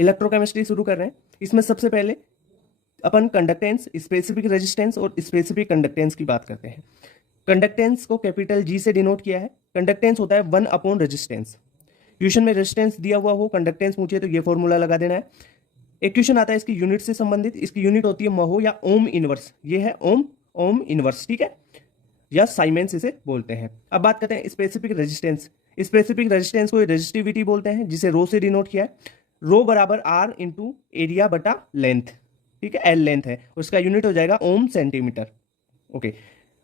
Electrochemistry शुरू कर रहे हैं। इसमें सबसे पहले अपन कंडक्टेंस, स्पेसिफिक रेजिस्टेंस और स्पेसिफिक कंडक्टेंस की बात करते हैं। कंडक्टेंस को कैपिटल जी से डिनोट किया है। कंडक्टेंस होता है 1/रेजिस्टेंस। क्वेश्चन में रेजिस्टेंस दिया हुआ हो, कंडक्टेंस पूछे तो ये फॉर्मूला लगा देना है। एक क्वेश्चन आता है इसकी यूनिट से संबंधित, इसकी यूनिट होती है महो या ओम इनवर्स। ये है ओम इनवर्स, ठीक है, या साइमेंस इसे बोलते हैं। अब बात करते हैं स्पेसिफिक रेजिस्टेंस। स्पेसिफिक रेजिस्टेंस को रेजिस्टिविटी बोलते हैं, जिसे रो से डिनोट किया है। रो बराबर आर इंटू एरिया बटा लेंथ, ठीक है, एल लेंथ है, उसका यूनिट हो जाएगा ओम सेंटीमीटर। ओके,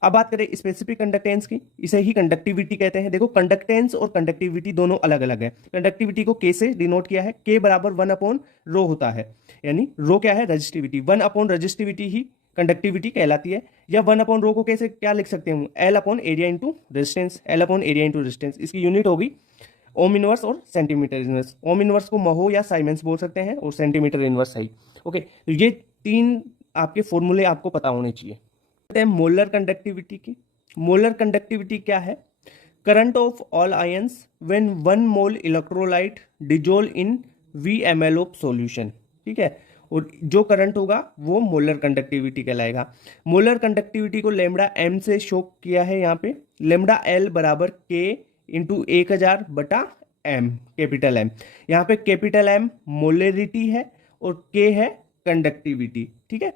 अब बात करें स्पेसिफिक कंडक्टेंस की, इसे ही कंडक्टिविटी कहते हैं। देखो, कंडक्टेंस और कंडक्टिविटी दोनों अलग अलग है। कंडक्टिविटी को के से डिनोट किया है, के बराबर 1/रो होता है, यानी रो क्या है, रेजिस्टिविटी। 1/रेजिस्टिविटी ही कंडक्टिविटी कहलाती है। या 1/रो को कैसे क्या लिख सकते हैं, L/एरिया इंटू रेजिस्टेंस, L/एरिया इंटू रेजिस्टेंस। इसकी यूनिट होगी ओम इनवर्स और सेंटीमीटर इनवर्स। ओम इनवर्स को महो या साइमेंस बोल सकते हैं और सेंटीमीटर इनवर्स सही। ओके, तो ये 3 आपके फॉर्मूले आपको पता होने चाहिए। मोलर कंडक्टिविटी की। मोलर कंडक्टिविटी क्या है? Current of all ions when 1 mole electrolyte dissolve in VmL of solution, ठीक है, और जो करंट होगा वो मोलर कंडक्टिविटी कहलाएगा। मोलर कंडक्टिविटी को लेमडा एम से शो किया है यहाँ पे। लेमडा एल बराबर के इंटू 1000 बटा एम, कैपिटल एम। यहाँ पे कैपिटल एम मोलरिटी है और के है कंडक्टिविटी, ठीक है।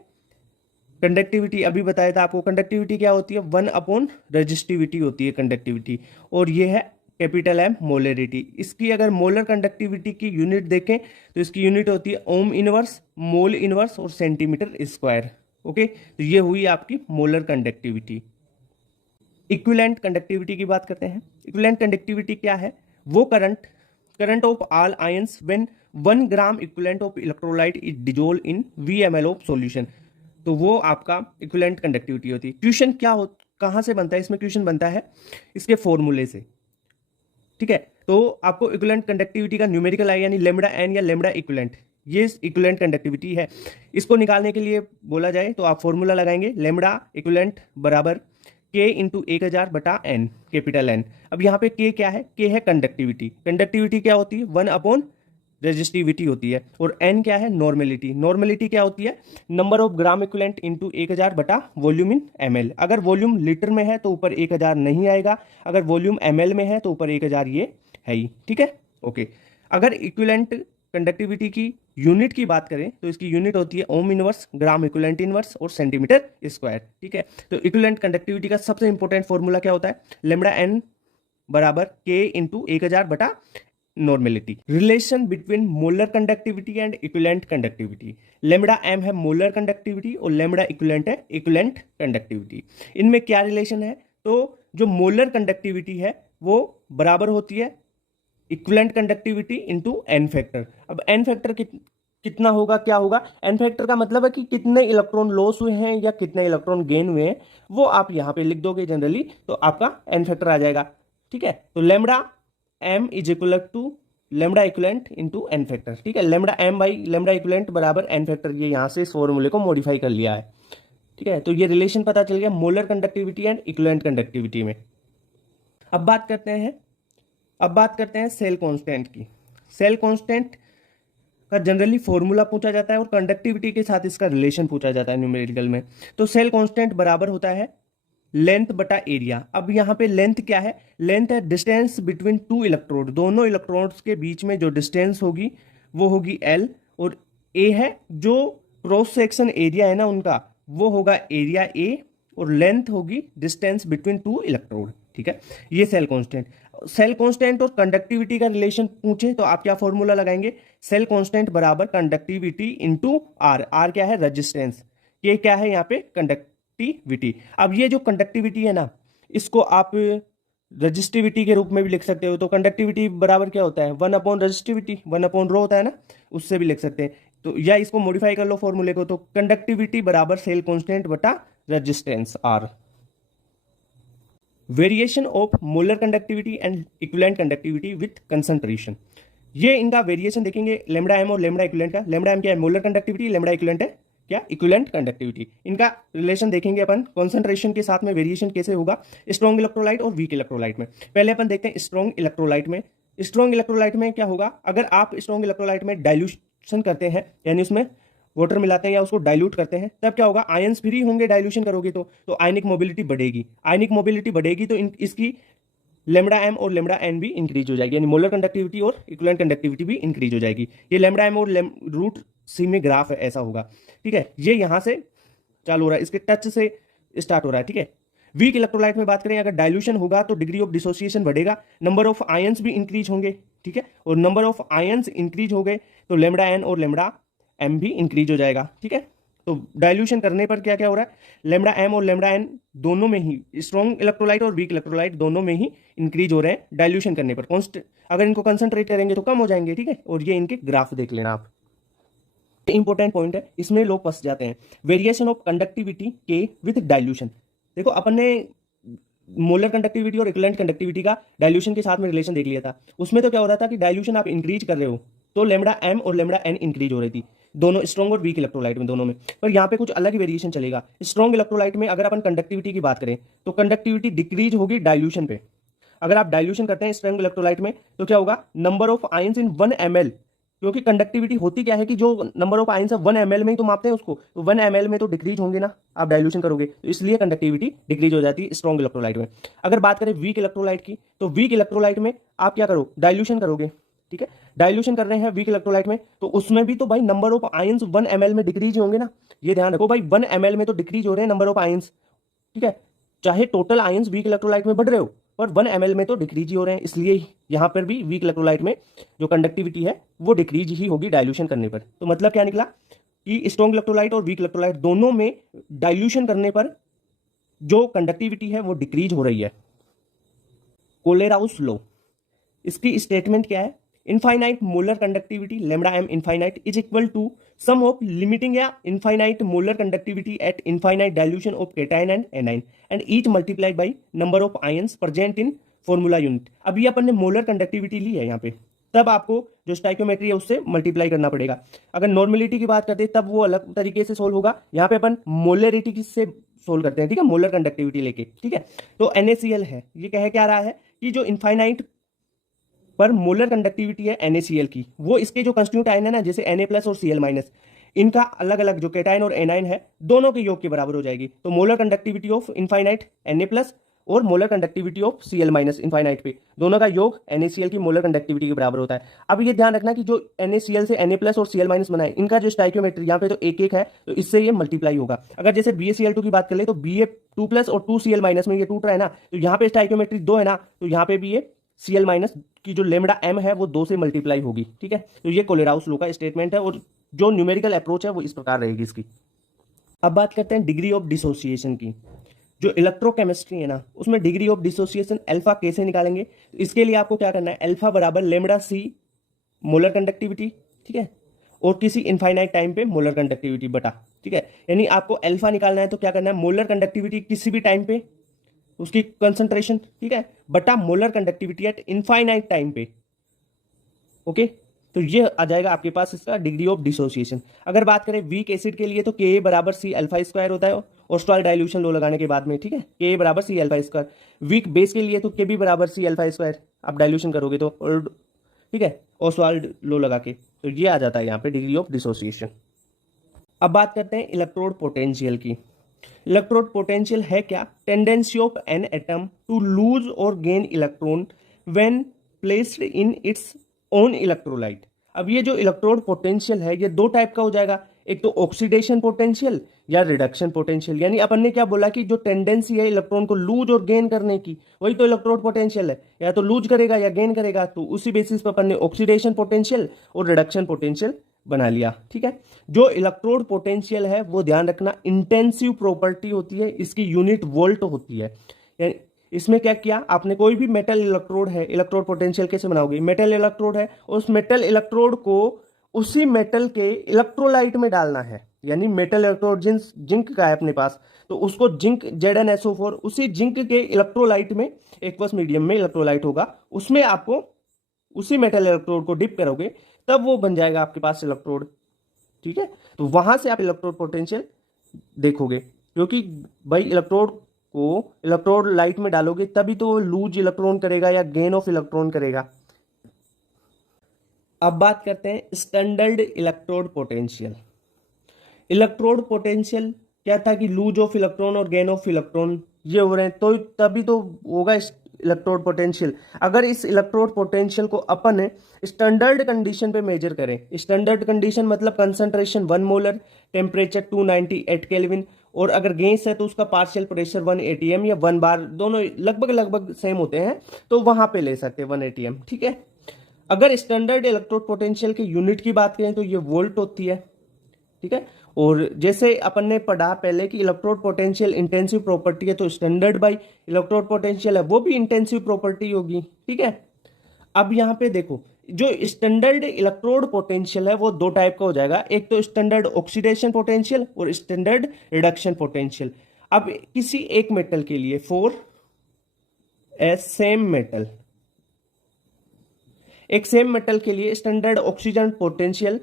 कंडक्टिविटी अभी बताया था आपको, कंडक्टिविटी क्या होती है, 1/रेजिस्टिविटी होती है कंडक्टिविटी, और ये है कैपिटल एम मोलरिटी। इसकी अगर मोलर कंडक्टिविटी की यूनिट देखें तो इसकी यूनिट होती है ओम इनवर्स, मोल इनवर्स और सेंटीमीटर स्क्वायर। ओके, तो ये हुई आपकी मोलर कंडक्टिविटी। इक्विवेलेंट कंडक्टिविटी की बात करते हैं। इक्विवेलेंट कंडक्टिविटी क्या है? वो current of all ions when 1 gram equivalent of electrolyte is dissolve in VmL of solution, तो वो आपका इक्विवेलेंट कंडक्टिविटी होती है। क्वेश्चन क्या हो, कहां से बनता है? इसमें क्वेश्चन बनता है इसके फॉर्मूले से, ठीक है। तो आपको इक्विवेलेंट कंडक्टिविटी का न्यूमेरिकल आई यानी लेमडा एन या लेमडा इक्विवेलेंट, ये इक्विवेलेंट कंडक्टिविटी है। इसको निकालने के लिए बोला जाए तो आप फॉर्मूला लगाएंगे लेमडा इक्विवेलेंट बराबर के इंटू 1000 बटा एन, कैपिटल एन। अब यहाँ पे के क्या है? के है कंडक्टिविटी। कंडक्टिविटी क्या होती है? 1/रेजिस्टिविटी होती है। और एन क्या है? नॉर्मेलिटी। नॉर्मेलिटी क्या होती है? Number of gram equivalent into 1000 बटा वॉल्यूम इन ml। अगर वॉल्यूम लीटर में है तो ऊपर 1000 नहीं आएगा, अगर वॉल्यूम ml में है तो ऊपर 1000 ये है ही, ठीक है। ओके, अगर इक्विवेलेंट कंडक्टिविटी की यूनिट की बात करें तो इसकी यूनिट होती है ohm inverse, gram equivalent inverse और सेंटीमीटर स्क्वायर, ठीक है। तो इक्विवेलेंट कंडक्टिविटी का सबसे इंपॉर्टेंट फॉर्मूला क्या होता है? लेमडा एन बराबर के इंटू 1000 बटा normality. Relation between molar conductivity and equivalent conductivity. Lambda M है मोलर कंडक्टिविटी और लेमडा इक्विवेलेंट है इक्विवेलेंट कंडक्टिविटी। इनमें क्या रिलेशन है? तो जो मोलर कंडक्टिविटी है वो बराबर होती है equivalent conductivity into N factor. अब एन फैक्टर कितना होगा, क्या होगा? एन फैक्टर का मतलब है कि कितने इलेक्ट्रॉन लॉस हुए हैं या कितने इलेक्ट्रॉन गेन हुए हैं, वो आप यहां पे लिख दोगे जनरली, तो आपका एन फैक्टर आ जाएगा, ठीक है। तो lambda M is equal to lambda equivalent into N factor, ठीक है। Lambda M by lambda equivalent बराबर एन फैक्टर, ये यहां से इस फॉर्मूले को मॉडिफाई कर लिया है, ठीक है। तो ये रिलेशन पता चल गया molar conductivity and equivalent conductivity में। अब बात करते हैं सेल कांस्टेंट की। सेल कांस्टेंट का जनरली फॉर्मूला पूछा जाता है और कंडक्टिविटी के साथ इसका रिलेशन पूछा जाता है न्यूमेरिकल में। तो सेल कांस्टेंट बराबर होता है लेंथ बटा एरिया। अब यहाँ पे लेंथ क्या है? लेंथ है डिस्टेंस बिटवीन 2 इलेक्ट्रोड, दोनों इलेक्ट्रोड्स के बीच में जो डिस्टेंस होगी वो होगी L, और A है जो क्रॉस सेक्शन एरिया है ना उनका, वो होगा एरिया A, और लेंथ होगी डिस्टेंस बिटवीन 2 इलेक्ट्रोड, ठीक है। ये सेल कांस्टेंट। सेल कांस्टेंट और कंडक्टिविटी का रिलेशन पूछे तो आप क्या फॉर्मूला लगाएंगे? सेल कांस्टेंट बराबर कंडक्टिविटी इंटू आर। आर क्या है? रेजिस्टेंस। ये क्या है यहाँ पे? कंडक्टिविटी। अब ये जो कंडक्टिविटी है ना, इसको आप रेजिस्टिविटी के रूप में भी लिख सकते हो। तो कंडक्टिविटी बराबर क्या होता है? 1/रेजिस्टिविटी, 1/रो होता है ना, उससे भी लिख सकते हैं। तो या इसको मॉडिफाई कर लो फॉर्मूले को, तो कंडक्टिविटी बराबर सेल कांस्टेंट बटा resistance R. Variation of molar conductivity and equivalent conductivity with concentration. ये इनका वेरिएशन देखेंगे लेमडा एम और लेमडा इक्विवेलेंट का। लेमडा एम क्या है? Molar conductivity. लेमडा इक्विवेलेंट है क्या? Equivalent conductivity. इनका रिलेशन देखेंगे अपन कंसंट्रेशन के साथ में वेरिएशन कैसे होगा स्ट्रॉन्ग इलेक्ट्रोलाइट और वीक इलेक्ट्रोलाइट में। पहले अपन देखते हैं स्ट्रॉन्ग इलेक्ट्रोलाइट में। स्ट्रॉन्ग इलेक्ट्रोलाइट में क्या होगा? अगर आप स्ट्रॉन्ग इलेक्ट्रोलाइट में डाइल्यूशन करते हैं, यानी उसमें वाटर मिलाते हैं या उसको डाइल्यूट करते हैं, तब क्या होगा, आयंस फ्री होंगे डाइल्यूशन करोगे तो आयनिक मोबिलिटी बढ़ेगी। आयनिक मोबिलिटी बढ़ेगी तो इसकी लेमडा एम और लेमडा एन भी इंक्रीज हो जाएगी, यानी मोलर कंडक्टिविटी और इक्विवेलेंट कंडक्टिविटी भी इंक्रीज हो जाएगी। ये लेमडा एम और रूट सी में ग्राफ है, ऐसा होगा, ठीक है। ये यहां से चालू हो रहा है, इसके टच से स्टार्ट हो रहा है, ठीक है। वीक इलेक्ट्रोलाइट में बात करें, अगर डाइल्यूशन होगा तो डिग्री ऑफ डिसोसिएशन बढ़ेगा, नंबर ऑफ आयंस भी इंक्रीज होंगे, ठीक है। और नंबर ऑफ आयंस इंक्रीज हो गए तो लेमडा एन और लेमडा एम भी इंक्रीज हो जाएगा, ठीक है। तो डाइल्यूशन करने पर क्या क्या हो रहा है, लेमडा एम और लेमडा एन दोनों में ही, स्ट्रॉन्ग इलेक्ट्रोलाइट और वीक इलेक्ट्रोलाइट दोनों में ही इंक्रीज हो रहे हैं डाइल्यूशन करने पर। अगर इनको कंसंट्रेट करेंगे तो कम हो जाएंगे, ठीक है। और ये इनके ग्राफ देख लेना आप, इंपॉर्टेंट पॉइंट है, इसमें लोग फंस जाते हैं। वेरिएशन ऑफ कंडक्टिविटी के विद डाइल्यूशन। देखो अपन ने मोलर कंडक्टिविटी और इक्विवेलेंट कंडक्टिविटी का डाइल्यूशन के साथ में रिलेशन देख लिया था। उसमें तो क्या होता था कि डाइल्यूशन आप इंक्रीज कर रहे हो तो लेमडा एम और लेमडा एन इंक्रीज हो रही थी, दोनों स्ट्रॉन्ग और वीक इलेक्ट्रोलाइट में, दोनों में। पर यहाँ पे कुछ अलग ही वेरिएशन चलेगा। स्ट्रॉन्ग इलेक्ट्रोलाइट में अगर अपन कंडक्टिविटी की बात करें तो कंडक्टिविटी डिक्रीज होगी डाइल्यूशन पे। अगर आप डाइल्यूशन करते हैं स्ट्रॉन्ग इलेक्ट्रोलाइट में तो क्या होगा, number of ions in 1 ml, क्योंकि कंडक्टिविटी होती क्या है कि जो नंबर ऑफ आयंस है 1 ml में ही तो मापते हैं उसको, तो 1 ml में तो डिक्रीज होंगे ना, आप डाइल्यूशन करोगे तो इसलिए कंडक्टिविटी डिक्रीज हो जाती है स्ट्रॉन्ग इलेक्ट्रोलाइट में। अगर बात करें वीक इलेक्ट्रोलाइट की, तो वीक इलेक्ट्रोलाइट में आप क्या करो, डाइल्यूशन करोगे, ठीक है। डाइल्यूशन कर रहे हैं वीक इलेक्ट्रोलाइट में तो उसमें भी तो भाई नंबर ऑफ आयंस 1 ml में डिक्रीज होंगे ना, ये ध्यान रखो भाई, 1 ml में तो डिक्रीज हो रहे हैं नंबर ऑफ आयंस, ठीक है। चाहे टोटल आयंस वीक इलेक्ट्रोलाइट में बढ़ रहे हो पर 1 ml में तो डिक्रीज ही हो रहे हैं, इसलिए यहां पर भी वीक इलेक्ट्रोलाइट में जो कंडक्टिविटी है वो डिक्रीज ही होगी डाइल्यूशन करने पर। तो मतलब क्या निकला कि स्ट्रॉन्ग इलेक्ट्रोलाइट और वीक इलेक्ट्रोलाइट दोनों में डाइल्यूशन करने पर जो कंडक्टिविटी है वो डिक्रीज हो रही है। कोलेराउस लॉ, इसकी स्टेटमेंट क्या है, infinite molar conductivity lambda m infinite is equal to sum of limiting या infinite molar conductivity at infinite dilution of cation and anion and each multiplied by number of ions present in formula unit. अभी अपन ने molar conductivity ली है यहाँ पे, तब आपको जो स्टाइक्योमेट्री है उससे मल्टीप्लाई करना पड़ेगा। अगर नॉर्मेलिटी की बात करते हैं तब वो अलग तरीके से सोल्व होगा, यहाँ पे अपन मोलरिटी से सोल्व करते हैं, ठीक है, मोलर कंडक्टिविटी लेके, ठीक है। तो NaCl है, ये क्या रहा है कि जो इनफाइनाइट पर मोलर कंडक्टिविटी है NaCl की, वो इसके जो कंस्टिट्यूट आयन है ना, जैसे Na+ और Cl-, इनका अलग अलग जो केटाइन और एनाइन है दोनों के योग के बराबर हो जाएगी। तो molar conductivity of infinite Na+ और molar conductivity of Cl- infinite पे, दोनों का योग NaCl की मोलर कंडक्टिविटी के बराबर होता है। अब ये ध्यान रखना कि जो NaCl से Na+ और Cl- बना है, इनका जो स्टाइक्योमेट्री यहाँ पे तो एक एक है, तो इससे ये मल्टीप्लाई होगा। अगर जैसे BaCl2 की बात कर ले तो Ba2+ और 2Cl- में ये टूट रहा है ना, तो यहाँ पे स्टाइक्योमेट्री 2 है ना, तो यहाँ पे भी ये Cl- की जो लेमडा एम है वो 2 से मल्टीप्लाई होगी, ठीक है। तो ये कोलेराउस लॉ का स्टेटमेंट है और जो न्यूमेरिकल अप्रोच है वो इस प्रकार रहेगी इसकी। अब बात करते हैं डिग्री ऑफ डिसोसिएशन की। जो इलेक्ट्रोकेमिस्ट्री है ना, उसमें डिग्री ऑफ डिसोसिएशन अल्फा कैसे निकालेंगे, तो इसके लिए आपको क्या करना है, अल्फा बराबर लेमडा सी मोलर कंडक्टिविटी, ठीक है, और किसी इनफाइनाइट टाइम पे मोलर कंडक्टिविटी बटा, ठीक है। यानी आपको अल्फा निकालना है तो क्या करना है, मोलर कंडक्टिविटी किसी भी टाइम पे उसकी कंसंट्रेशन, ठीक है, बटा molar conductivity at infinite time पे, ओके। तो ये आ जाएगा आपके पास इसका डिग्री ऑफ डिसोसिएशन। अगर बात करें वीक एसिड के लिए तो Ka बराबर C अल्फा स्क्वायर होता है ऑस्ट्रल डाइल्यूशन लो लगाने के बाद में, ठीक है, Ka बराबर C alpha square. Weak base के लिए तो Kb बराबर C अल्फा स्क्वायर, आप डाइल्यूशन करोगे तो, और ठीक है, ऑस्वाल्ड लो लगा के, तो ये आ जाता है यहाँ पे डिग्री ऑफ डिसोसिएशन। अब बात करते हैं इलेक्ट्रोड पोटेंशियल की। इलेक्ट्रोड पोटेंशियल है क्या, tendency of an atom to lose और gain electron when placed in its own electrolyte. अब ये जो इलेक्ट्रोड पोटेंशियल है ये दो टाइप का हो जाएगा, एक तो ऑक्सीडेशन पोटेंशियल या रिडक्शन पोटेंशियल। यानी अपन ने क्या बोला कि जो टेंडेंसी है इलेक्ट्रॉन को लूज और गेन करने की, वही तो इलेक्ट्रोड पोटेंशियल है, या तो लूज करेगा या गेन करेगा, तो उसी बेसिस पर अपन ने ऑक्सीडेशन पोटेंशियल और रिडक्शन पोटेंशियल बना लिया, ठीक है। जो इलेक्ट्रोड पोटेंशियल है वो ध्यान रखना इंटेंसिव प्रॉपर्टी होती है, इसकी यूनिट वोल्ट होती है। यानी इसमें क्या किया आपने, कोई भी मेटल इलेक्ट्रोड है, इलेक्ट्रोड पोटेंशियल कैसे बनाओगे, मेटल इलेक्ट्रोड है, उस मेटल इलेक्ट्रोड को उसी मेटल के इलेक्ट्रोलाइट में डालना है। यानी मेटल इलेक्ट्रोड जिंक का है अपने पास, तो उसको जिंक ZnSO4 उसी जिंक के इलेक्ट्रोलाइट में, एक्वस मीडियम में इलेक्ट्रोलाइट होगा, उसमें आपको उसी मेटल इलेक्ट्रोड को डिप करोगे तब वो बन जाएगा आपके पास इलेक्ट्रोड, ठीक है। तो वहां से आप इलेक्ट्रोड पोटेंशियल देखोगे, क्योंकि भाई इलेक्ट्रोड को इलेक्ट्रोड लाइट में डालोगे तभी तो वो लूज इलेक्ट्रॉन करेगा या गेन ऑफ इलेक्ट्रॉन करेगा। अब बात करते हैं standard electrode potential. Electrode potential क्या था कि लूज ऑफ इलेक्ट्रॉन और गेन ऑफ इलेक्ट्रॉन ये हो रहे हैं, तो तभी तो होगा इलेक्ट्रोड पोटेंशियल। अगर इस इलेक्ट्रोड पोटेंशियल को अपन स्टैंडर्ड कंडीशन पे मेजर करें, स्टैंडर्ड कंडीशन मतलब कंसंट्रेशन 1 मोलर, टेम्परेचर 298 केल्विन, और अगर गैस है तो उसका पार्शियल प्रेशर 1 एटीएम या 1 बार, दोनों लगभग लगभग सेम होते हैं, तो वहां पे ले सकते हैं 1 एटीएम। ठीक है। अगर स्टैंडर्ड इलेक्ट्रोड पोटेंशियल की यूनिट की बात करें तो ये वोल्ट होती है। ठीक है। और जैसे अपन ने पढ़ा पहले कि इलेक्ट्रोड पोटेंशियल इंटेंसिव प्रॉपर्टी है, तो स्टैंडर्ड बाई इलेक्ट्रोड पोटेंशियल है वो भी इंटेंसिव प्रॉपर्टी होगी। ठीक है। अब यहां पे देखो, जो स्टैंडर्ड इलेक्ट्रोड पोटेंशियल है वो दो टाइप का हो जाएगा, एक तो स्टैंडर्ड ऑक्सीडेशन पोटेंशियल और स्टैंडर्ड रिडक्शन पोटेंशियल। अब किसी एक मेटल के लिए फॉर ए सेम मेटल, एक सेम मेटल के लिए स्टैंडर्ड ऑक्सीजन पोटेंशियल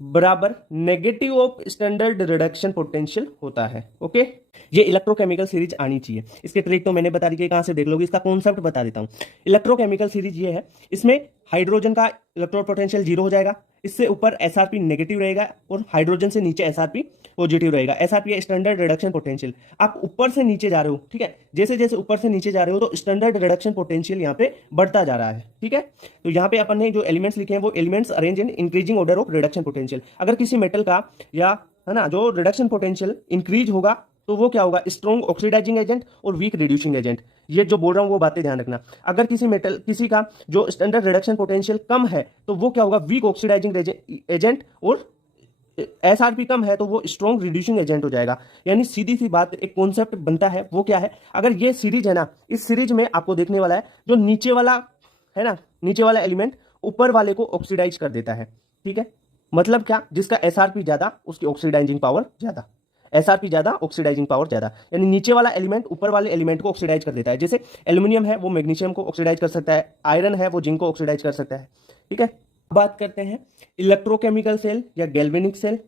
बराबर negative of standard reduction potential होता है। ओके। ये इलेक्ट्रोकेमिकल सीरीज आनी चाहिए। इसके ट्रिक तो मैंने बता दी कि कहां से देख लोगे, इसका कॉन्सेप्ट बता देता हूं। इलेक्ट्रोकेमिकल सीरीज ये है, इसमें हाइड्रोजन का इलेक्ट्रोड पोटेंशियल 0 हो जाएगा, इससे ऊपर एसआरपी नेगेटिव रहेगा और हाइड्रोजन से नीचे एसआरपी पॉजिटिव रहेगा। एसआरपी है स्टैंडर्ड रिडक्शन पोटेंशियल। आप ऊपर से नीचे जा रहे हो, ठीक है, जैसे जैसे ऊपर से नीचे जा रहे हो तो स्टैंडर्ड रिडक्शन पोटेंशियल यहाँ पे बढ़ता जा रहा है। ठीक है। तो यहाँ पे अपन ने जो एलिमेंट्स लिखे हैं वो elements arrange in increasing order of reduction potential. अगर किसी मेटल का या है ना जो रिडक्शन पोटेंशियल इंक्रीज होगा तो वो क्या होगा, स्ट्रॉन्ग ऑक्सीडाइजिंग एजेंट और वीक रिड्यूसिंग एजेंट। ये जो बोल रहा हूं वो बातें ध्यान रखना। अगर किसी का जो स्टैंडर्ड रिडक्शन पोटेंशियल कम है तो वो क्या होगा, वीक ऑक्सीडाइजिंग एजेंट, और एसआरपी कम है तो वो स्ट्रॉन्ग रिड्यूसिंग एजेंट हो जाएगा। यानी सीधी सी बात, एक कॉन्सेप्ट बनता है, वो क्या है, अगर ये सीरीज है ना, इस सीरीज में आपको देखने वाला है जो नीचे वाला है ना, नीचे वाला एलिमेंट ऊपर वाले को ऑक्सीडाइज कर देता है। ठीक है। मतलब क्या, जिसका एसआरपी ज्यादा उसकी ऑक्सीडाइजिंग पावर ज्यादा, एसआरपी ज्यादा ऑक्सीडाइजिंग पावर ज्यादा, यानी नीचे वाला एलिमेंट ऊपर वाले एलिमेंट को ऑक्सीडाइज कर देता है। जैसे एल्यूमिनियम है वो मैग्नीशियम को ऑक्सीडाइज कर सकता है, आयरन है वो जिंक को ऑक्सीडाइज कर सकता है। ठीक है। बात करते हैं इलेक्ट्रोकेमिकल सेल या गैल्वेनिक सेल,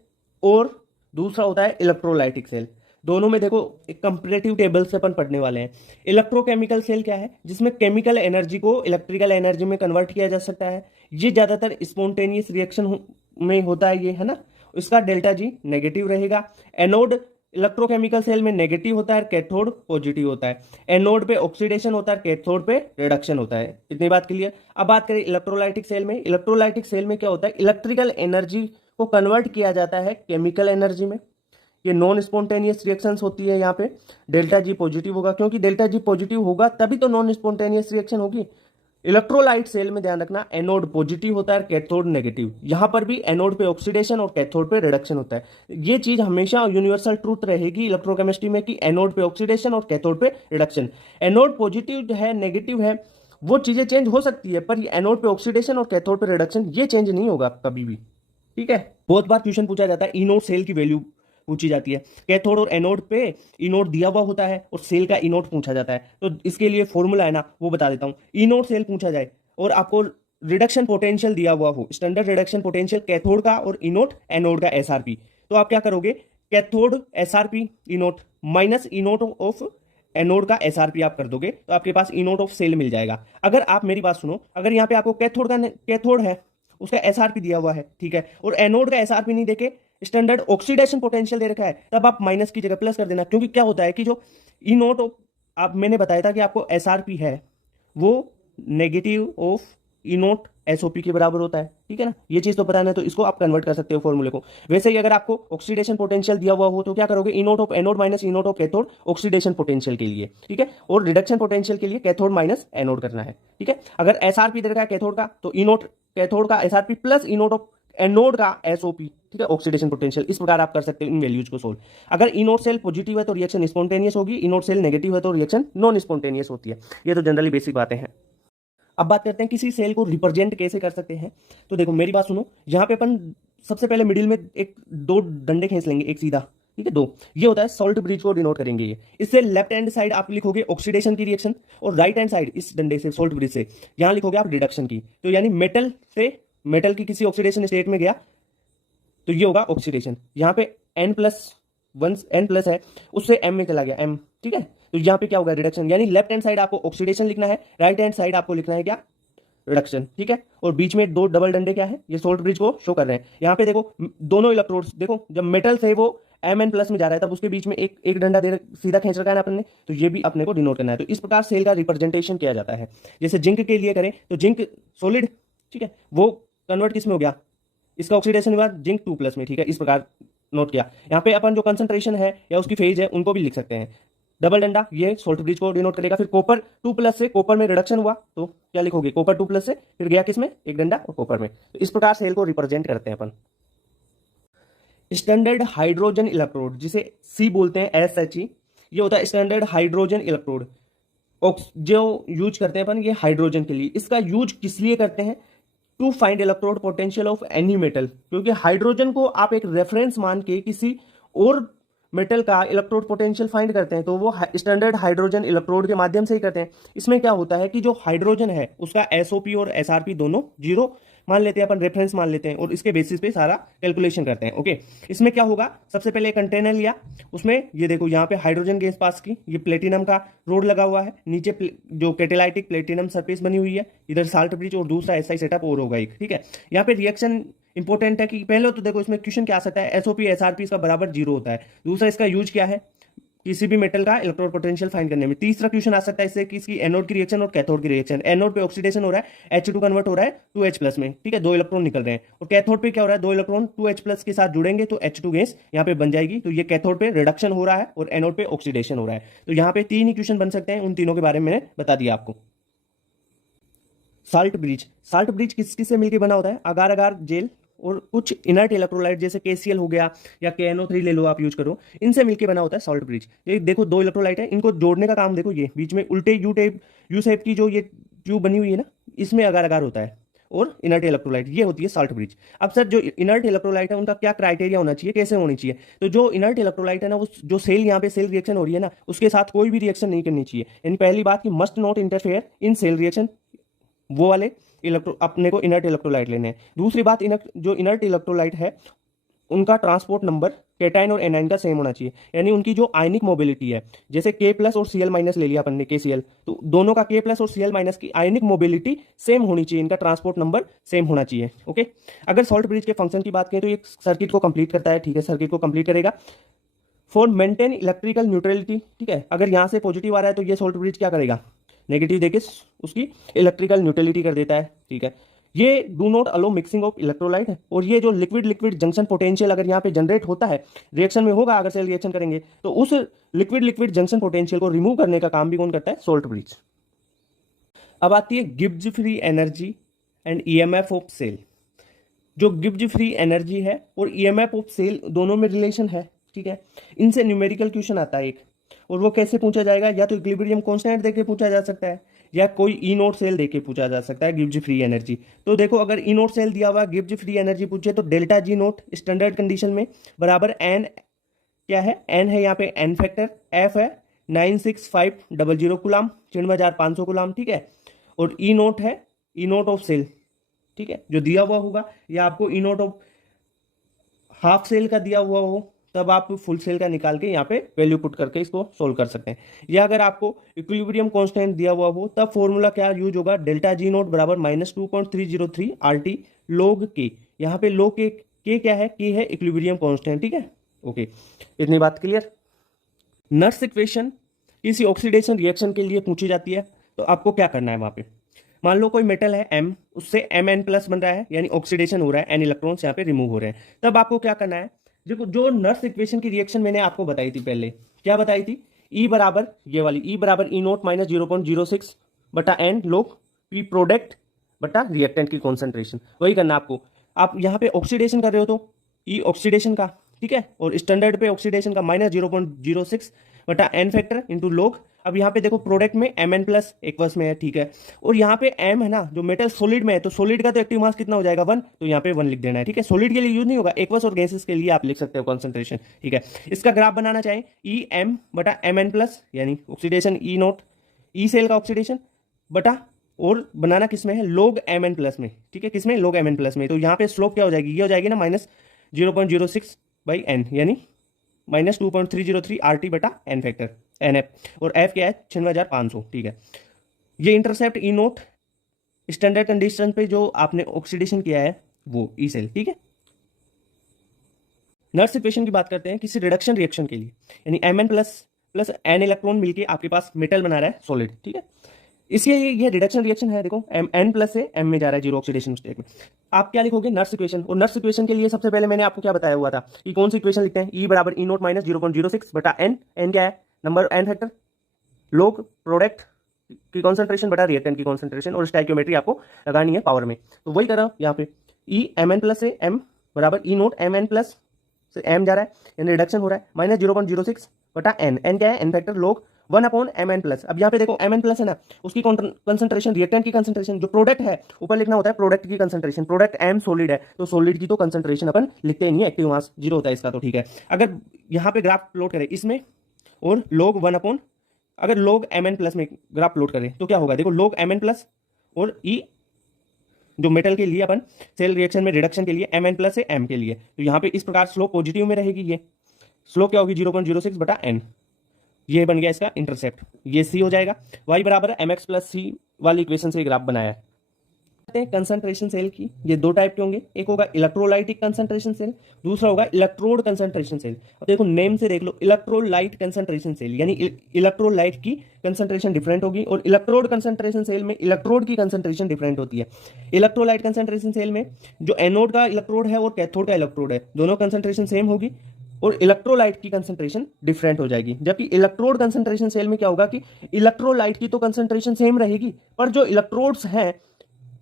और दूसरा होता है इलेक्ट्रोलाइटिक सेल। दोनों में देखो एक कंपैरेटिव टेबल से अपन पढ़ने वाले हैं। इलेक्ट्रोकेमिकल सेल क्या है, जिसमें केमिकल एनर्जी को इलेक्ट्रिकल एनर्जी में कन्वर्ट किया जा सकता है। ये ज्यादातर स्पॉन्टेनियस रिएक्शन में होता है, ये है ना। इसका डेल्टा जी नेगेटिव रहेगा। एनोड इलेक्ट्रोकेमिकल सेल में नेगेटिव होता है, कैथोड पॉजिटिव होता है। एनोड पे ऑक्सीडेशन होता है, कैथोड पे रिडक्शन होता है। इतनी बात क्लियर। अब बात करें इलेक्ट्रोलाइटिक सेल में। इलेक्ट्रोलाइटिक सेल में क्या होता है, इलेक्ट्रिकल एनर्जी को कन्वर्ट किया जाता है केमिकल एनर्जी में। ये नॉन स्पॉन्टेनियस रिएक्शंस होती है। यहाँ पे डेल्टा जी पॉजिटिव होगा, क्योंकि डेल्टा जी पॉजिटिव होगा तभी तो नॉन स्पॉन्टेनियस रिएक्शन होगी। इलेक्ट्रोलाइट सेल में ध्यान रखना, एनोड पॉजिटिव होता है, कैथोड नेगेटिव। यहां पर भी एनोड पे ऑक्सीडेशन और कैथोड पे रिडक्शन होता है। ये चीज हमेशा यूनिवर्सल ट्रूथ रहेगी इलेक्ट्रोकेमिस्ट्री में कि एनोड पे ऑक्सीडेशन और कैथोड पे रिडक्शन। एनोड पॉजिटिव है नेगेटिव है वो चीजें चेंज हो सकती है, पर ये एनोड पे ऑक्सीडेशन और कैथोड पे रिडक्शन ये चेंज नहीं होगा कभी भी। ठीक है। बहुत बार क्वेश्चन पूछा जाता है, इनोड सेल की वैल्यू पूछी जाती है। कैथोड और एनोड पे इनोड दिया हुआ होता है और सेल का इनोड पूछा जाता है, तो इसके लिए फॉर्मूला है ना वो बता देता हूं। इनोड सेल पूछा जाए और आपको रिडक्शन पोटेंशियल दिया हुआ हो, स्टैंडर्ड रिडक्शन पोटेंशियल कैथोड का और इनोड एनोड का एसआरपी, तो आप क्या करोगे, cathode SRP inode minus inode of anode का एसआरपी आप कर दोगे, तो आपके पास इनोड ऑफ सेल मिल जाएगा। अगर आप मेरी बात सुनो, अगर यहाँ पे आपको कैथोड है उसका एसआरपी दिया हुआ है, ठीक है, और एनोड का एसआरपी नहीं देके स्टैंडर्ड ऑक्सीडेशन पोटेंशियल दे रखा है, तब आप माइनस की जगह प्लस कर देना। क्योंकि क्या होता है कि जो ई नोट आप मैंने बताया था कि आपको एसआरपी है वो negative of E note SOP के बराबर होता है। ठीक है ना, ये चीज तो बताना है, तो इसको आप कन्वर्ट कर सकते हो फॉर्मूले को। वैसे ही अगर आपको ऑक्सीडेशन पोटेंशियल दिया हुआ हो तो क्या करोगे, E nought of anode minus E nought of cathode oxidation potential के लिए, ठीक है, और रिडक्शन पोटेंशियल के लिए कैथोड माइनस एनोड करना है। ठीक है। अगर एसआरपी दे रखा है कैथोड का, तो ई नोट कैथोड का SRP plus E nought of anode का एसओपी, ठीक है, ऑक्सीडेशन पोटेंशियल। इस प्रकार आप कर सकते हो इन वैल्यूज को सोल्व। अगर इनोड सेल पॉजिटिव है तो रिएक्शन स्पॉन्टेनियस होगी, इनोड सेल नेगेटिव है तो रिएक्शन नॉन स्पॉन्टेनियस होती है। ये तो जनरली बेसिक बातें हैं। अब बात करते हैं किसी सेल को रिप्रेजेंट कैसे कर सकते हैं। तो देखो मेरी बात सुनो, यहाँ पे अपन सबसे पहले मिडिल में एक दो डंडे खींच लेंगे, एक सीधा, ठीक है, दो, ये होता है सॉल्ट ब्रिज को डिनोट करेंगे। ये इससे लेफ्ट हैंड साइड आप लिखोगे ऑक्सीडेशन की रिएक्शन, और राइट हैंड साइड इस डंडे से सॉल्ट ब्रिज से यहां लिखोगे आप रिडक्शन की। तो यानी मेटल से मेटल की किसी ऑक्सीडेशन स्टेट में गया तो ये होगा ऑक्सीडेशन। यहाँ पे n+1 n+ है उससे m में चला गया m, ठीक है, तो यहाँ पे क्या होगा रिडक्शन। यानी लेफ्ट हैंड साइड आपको ऑक्सीडेशन लिखना है, राइट हैंड साइड आपको लिखना है क्या, रिडक्शन, ठीक है। और बीच में दो डबल डंडे क्या है, ये सोल्ट ब्रिज को शो कर रहे हैं। यहाँ पे देखो दोनों इलेक्ट्रोड्स, देखो जब मेटल से वो Mn प्लस में जा रहा है तब उसके बीच में एक एक डंडा दे सीधा खींच रखा है ना अपन ने, तो ये भी अपने को डिनोट करना है। तो इस प्रकार सेल का रिप्रेजेंटेशन किया जाता है। जैसे जिंक के लिए करें तो जिंक सॉलिड, ठीक है, वो कन्वर्ट किस में हो गया, इसका ऑक्सीडेशन हुआ जिंक 2+ में, ठीक है। इस प्रकार नोट किया। यहाँ पे अपन जो कंसंट्रेशन है या उसकी फेज है उनको भी लिख सकते हैं। डबल डंडा ये सोल्ट ब्रिज को डिनोट करेगा। फिर कॉपर 2+ से कॉपर में रिडक्शन हुआ तो क्या लिखोगे, कॉपर 2+ से फिर गया किसमें, एक डंडा और कॉपर में। तो इस प्रकार सेल को रिप्रेजेंट करते हैं अपन। स्टैंडर्ड हाइड्रोजन इलेक्ट्रोड, जिसे सी बोलते हैं, SHE, ये होता है स्टैंडर्ड हाइड्रोजन इलेक्ट्रोड। जो यूज करते हैं अपन ये हाइड्रोजन के लिए। इसका यूज किस लिए करते हैं, to find electrode potential of any metal, क्योंकि हाइड्रोजन को आप एक रेफरेंस मान के किसी और मेटल का इलेक्ट्रोड पोटेंशियल फाइंड करते हैं तो वो स्टैंडर्ड हाइड्रोजन इलेक्ट्रोड के माध्यम से ही करते हैं। इसमें क्या होता है कि जो हाइड्रोजन है उसका SOP और SRP दोनों 0 मान लेते हैं, अपन रेफरेंस मान लेते हैं और इसके बेसिस पे सारा कैलकुलेशन करते हैं। ओके, इसमें क्या होगा, सबसे पहले कंटेनर लिया, उसमें ये देखो यहाँ पे हाइड्रोजन गैस पास की, ये प्लेटिनम का रोड लगा हुआ है, नीचे जो कैटेलाइटिक प्लेटिनम सरफेस बनी हुई है, इधर साल्ट ब्रिज और दूसरा SI सेटअप और होगा एक, ठीक है। यहाँ पे रिएक्शन इंपॉर्टेंट है कि पहले तो देखो इसमें क्वेश्चन क्या आ सकता है, SOP SRP इसका बराबर 0 होता है। दूसरा इसका यूज क्या है, किसी भी मेटल का इलेक्ट्रोड पोटेंशियल फाइंड करने में। तीसरा क्वेश्चन आ सकता है इससे कि इसकी एनोड की रिएक्शन और कैथोड की रिएक्शन। एनोड पे ऑक्सीडेशन हो रहा है, H2 कन्वर्ट हो रहा है 2H+ में, ठीक है, 2 इलेक्ट्रॉन निकल रहे हैं। और कैथोड पे क्या हो रहा है, 2 इलेक्ट्रॉन 2H+ के साथ जुड़ेंगे तो H2 गैस यहाँ पे बन जाएगी। तो ये कैथोड पे रिडक्शन हो रहा है और एनोड पे ऑक्सीडेशन हो रहा है। तो यहाँ पे 3 ही क्वेश्चन बन सकते हैं, उन तीनों के बारे में मैंने बता दिया आपको। साल्ट ब्रिज, साल्ट ब्रिज किस किस से मिलकर बना होता है, अगार अगार जेल और कुछ इनर्ट इलेक्ट्रोलाइट जैसे KCl हो गया या KNO3 ले लो आप यूज करो, इनसे मिलके बना होता है सॉल्ट ब्रिज। ये देखो 2 इलेक्ट्रोलाइट है, इनको जोड़ने का काम देखो, ये बीच में उल्टे यू शेप की जो ये ट्यूब बनी हुई है ना, इसमें अगार अगार होता है और इनर्ट इलेक्ट्रोलाइट, ये होती है सॉल्ट ब्रिज। अब सर जो इनर्ट इलेक्ट्रोलाइट है उनका क्या क्राइटेरिया होना चाहिए, कैसे होनी चाहिए, तो जो इनर्ट इलेक्ट्रोलाइट है ना, वो जो सेल यहाँ पे सेल रिएक्शन हो रही है ना, उसके साथ कोई भी रिएक्शन नहीं करनी चाहिए। यानी पहली बात कि must not interfere in cell reaction, वो वाले अपने को इनर्ट इलेक्ट्रोलाइट लेने हैं। दूसरी बात, जो इनर्ट इलेक्ट्रोलाइट है उनका ट्रांसपोर्ट नंबर कैटाइन और एनाइन का सेम होना चाहिए। यानी उनकी जो आयनिक मोबिलिटी है, जैसे K+ और Cl- ले लिया अपन ने KCl, तो दोनों का K+ और Cl- की आयनिक मोबिलिटी सेम होनी चाहिए, इनका ट्रांसपोर्ट नंबर सेम होना चाहिए। ओके, अगर सॉल्ट ब्रिज के फंक्शन की बात करें तो ये सर्किट को कंप्लीट करता है, ठीक है, सर्किट को कंप्लीट करेगा फॉर मेंटेन इलेक्ट्रिकल न्यूट्रलिटी, ठीक है। अगर यहाँ से पॉजिटिव आ रहा है तो ये सॉल्ट ब्रिज क्या करेगा, नेगेटिव देके उसकी इलेक्ट्रिकल न्यूट्रलिटी कर देता है, ठीक है। ये do not allow mixing of electrolyte है। और ये जो लिक्विड लिक्विड जंक्शन पोटेंशियल अगर यहाँ पे जनरेट होता है, रिएक्शन में होगा, अगर सेल रिएक्शन करेंगे तो उस लिक्विड लिक्विड जंक्शन पोटेंशियल को रिमूव करने का काम भी कौन करता है, सॉल्ट ब्रिज। अब आती है Gibbs free energy and EMF of cell. जो गिब्स फ्री एनर्जी है और EMF ऑफ सेल दोनों में रिलेशन है, ठीक है। इनसे न्यूमेरिकल क्वेश्चन आता है एक, और वो कैसे पूछा जाएगा, या तो इक्विलिब्रियम कांस्टेंट देके पूछा जा सकता है या कोई E0 सेल देके पूछा जा सकता है गिब्स फ्री एनर्जी। तो देखो अगर E0 सेल दिया हुआ गिब्स फ्री एनर्जी पूछे तो डेल्टा G0 स्टैंडर्ड कंडीशन में बराबर N, क्या है, N है यहाँ पे N फैक्टर, F है 96500 कुलाम, 9500 कुलाम, ठीक है। और E0 है E0 ऑफ सेल, ठीक है, जो दिया हुआ होगा, या आपको E0 ऑफ हाफ सेल का दिया हुआ हो तब आप फुल सेल का निकाल के यहाँ पे वैल्यू पुट करके इसको सोल्व कर सकते हैं। या अगर आपको इक्विलिब्रियम कांस्टेंट दिया हुआ हो तब फॉर्मूला क्या यूज होगा, डेल्टा G0 बराबर -2.303 RT log K। यहाँ पे log K क्या है, K है इक्विलिब्रियम कांस्टेंट, ठीक है। ओके, इतनी बात क्लियर। नर्स इक्वेशन किसी ऑक्सीडेशन रिएक्शन के लिए पूछी जाती है, तो आपको क्या करना है, वहां पे मान लो कोई मेटल है M, उससे Mn+ बन रहा है, यानी ऑक्सीडेशन हो रहा है, N इलेक्ट्रॉन्स यहाँ पे रिमूव हो रहे हैं। तब आपको क्या करना है, जो नर्स इक्वेशन की रिएक्शन मैंने आपको बताई थी पहले, क्या बताई थी, E बराबर ये वाली, E बराबर E0 - 0.06 बटा N log P प्रोडक्ट बटा रिएक्टेंट की कॉन्सेंट्रेशन, वही करना आपको। आप यहाँ पे ऑक्सीडेशन कर रहे हो तो E ऑक्सीडेशन का, ठीक है, और स्टैंडर्ड पे ऑक्सीडेशन का -0.06 बटा N फैक्टर इंटू log। अब यहाँ पे देखो प्रोडक्ट में Mn+ एक्वस में है, ठीक है, और यहाँ पे M है ना, जो मेटल सॉलिड में है, तो सॉलिड का तो एक्टिव मास कितना हो जाएगा 1, तो यहाँ पे 1 लिख देना है, ठीक है। सॉलिड के लिए यूज नहीं होगा, एक्वस और गैसेस के लिए आप लिख सकते हो कॉन्सेंट्रेशन, ठीक है। इसका ग्राफ बनाना चाहें EM बटा Mn+, यानी ऑक्सीडेशन E0, E सेल का ऑक्सीडेशन बटा, और बनाना किसमें है, log Mn+ में, ठीक है, किसमें, log Mn+ में। तो यहाँ पे स्लोप क्या हो जाएगी, ये हो जाएगी ना -0.06/N, यानी -2.303 RT बटा N फैक्टर NF, और F क्या है 9500, ठीक है। ये इंटरसेप्ट E0 स्टैंडर्ड कंडीशन पे जो आपने ऑक्सीडेशन किया है वो ई सेल, ठीक है। नर्स इक्वेशन की बात करते हैं किसी रिडक्शन रिएक्शन के लिए, यानी Mn प्लस एन इलेक्ट्रॉन मिलके आपके पास मेटल बना रहा है सॉलिड, ठीक है। इसलिए ये रिडक्शन रिएक्शन है, देखो एन प्लस से एम में जा रहा है जीरो ऑक्सीडेशन स्टेट में। आप क्या लिखोगे, नर्स इक्वेशन। और नर्स इक्वेशन के लिए सबसे पहले मैंने आपको क्या बताया हुआ था कि कौन सी इक्वेशन लिखते हैं, ई बराबर ई नोट माइनस 0.06 बटा एन। एन क्या है, नंबर एन फैक्टर, लोग प्रोडक्ट की कॉन्सेंट्रेशन बटा रिएक्टेंट की कॉन्सेंट्रेशन, और स्टोइकियोमेट्री आपको लगानी है पावर में। तो वही करा यहाँ पे, ई एम एन प्लस से एम बराबर ई नोट एम एन प्लस से एम जा रहा है, यानी रिडक्शन हो रहा है, माइनस 0.06 बटा एन। एन क्या है, एन फैक्टर लोग 1 अपॉन एम एन प्लस। अब यहाँ पे देखो एम एन प्लस है ना, उसकी कंसंट्रेशन रिएक्टेंट की कंसंट्रेशन, जो प्रोडक्ट है ऊपर लिखना होता है प्रोडक्ट की कंसंट्रेशन। प्रोडक्ट एम सॉलिड है तो सॉलिड की तो कंसंट्रेशन अपन लिखते ही नहीं है, एक्टिव मास जीरो होता है इसका, तो ठीक है। अगर यहाँ पे ग्राफ प्लॉट करें इसमें और लोग 1 अपॉन, अगर लोग एम एन प्लस में ग्राफ प्लॉट करें तो क्या होगा, देखो लोग एम एन प्लस और ई जो मेटल के लिए अपन सेल रिएक्शन में रिडक्शन के लिए एम एन प्लस से एम के लिए, तो यहाँ पे इस प्रकार स्लोप पॉजिटिव में रहेगी। ये स्लोप क्या होगी 0.06 बटा एन, ये बन गया इसका इंटरसेप्ट, ये सी हो जाएगा। वाई बराबर एम एक्स प्लस सी वाली इक्वेशन से ग्राफ बनाया है। कंसंट्रेशन सेल की ये दो टाइप के होंगे, एक होगा इलेक्ट्रोलाइटिक कंसंट्रेशन सेल, दूसरा होगा इलेक्ट्रोड कंसंट्रेशन सेल। अब देखो नेम से देख लो, इलेक्ट्रोलाइट कंसंट्रेशन सेल यानी इलेक्ट्रोलाइट की कंसंट्रेशन डिफरेंट होगी, और इलेक्ट्रोड कंसंट्रेशन सेल में इलेक्ट्रोड की कंसंट्रेशन डिफरेंट होती है। इलेक्ट्रोलाइट कंसंट्रेशन सेल में जो एनोड का इलेक्ट्रोड है और कैथोड का इलेक्ट्रोड है, दोनों कंसंट्रेशन सेम होगी, और इलेक्ट्रोलाइट की कंसंट्रेशन डिफरेंट हो जाएगी। जबकि इलेक्ट्रोड कंसंट्रेशन सेल में क्या होगा कि इलेक्ट्रोलाइट की तो कंसंट्रेशन सेम रहेगी, पर जो इलेक्ट्रोड्स हैं,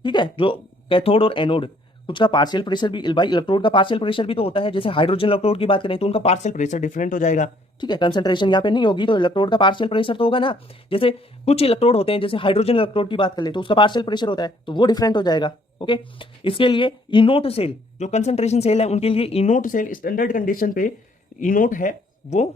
ठीक है, जो कैथोड और एनोड, कुछ का पार्शियल प्रेशर भी, भाई इलेक्ट्रोड का पार्शियल प्रेशर भी तो होता है, जैसे हाइड्रोजन इलेक्ट्रोड की बात करें तो उनका पार्शियल प्रेशर डिफरेंट हो जाएगा, ठीक है। कंसंट्रेशन यहाँ पे नहीं होगी तो इलेक्ट्रोड का पार्शियल प्रेशर तो होगा ना। जैसे कुछ इलेक्ट्रोड होते हैं, जैसे हाइड्रोजन इलेक्ट्रोड की बात करें तो उसका पार्शियल प्रेशर होता है, तो वो डिफरेंट हो जाएगा, ओके। इसके लिए इनोट सेल, जो कंसंट्रेशन सेल है उनके लिए इनोट सेल स्टैंडर्ड कंडीशन पे इनोट है वो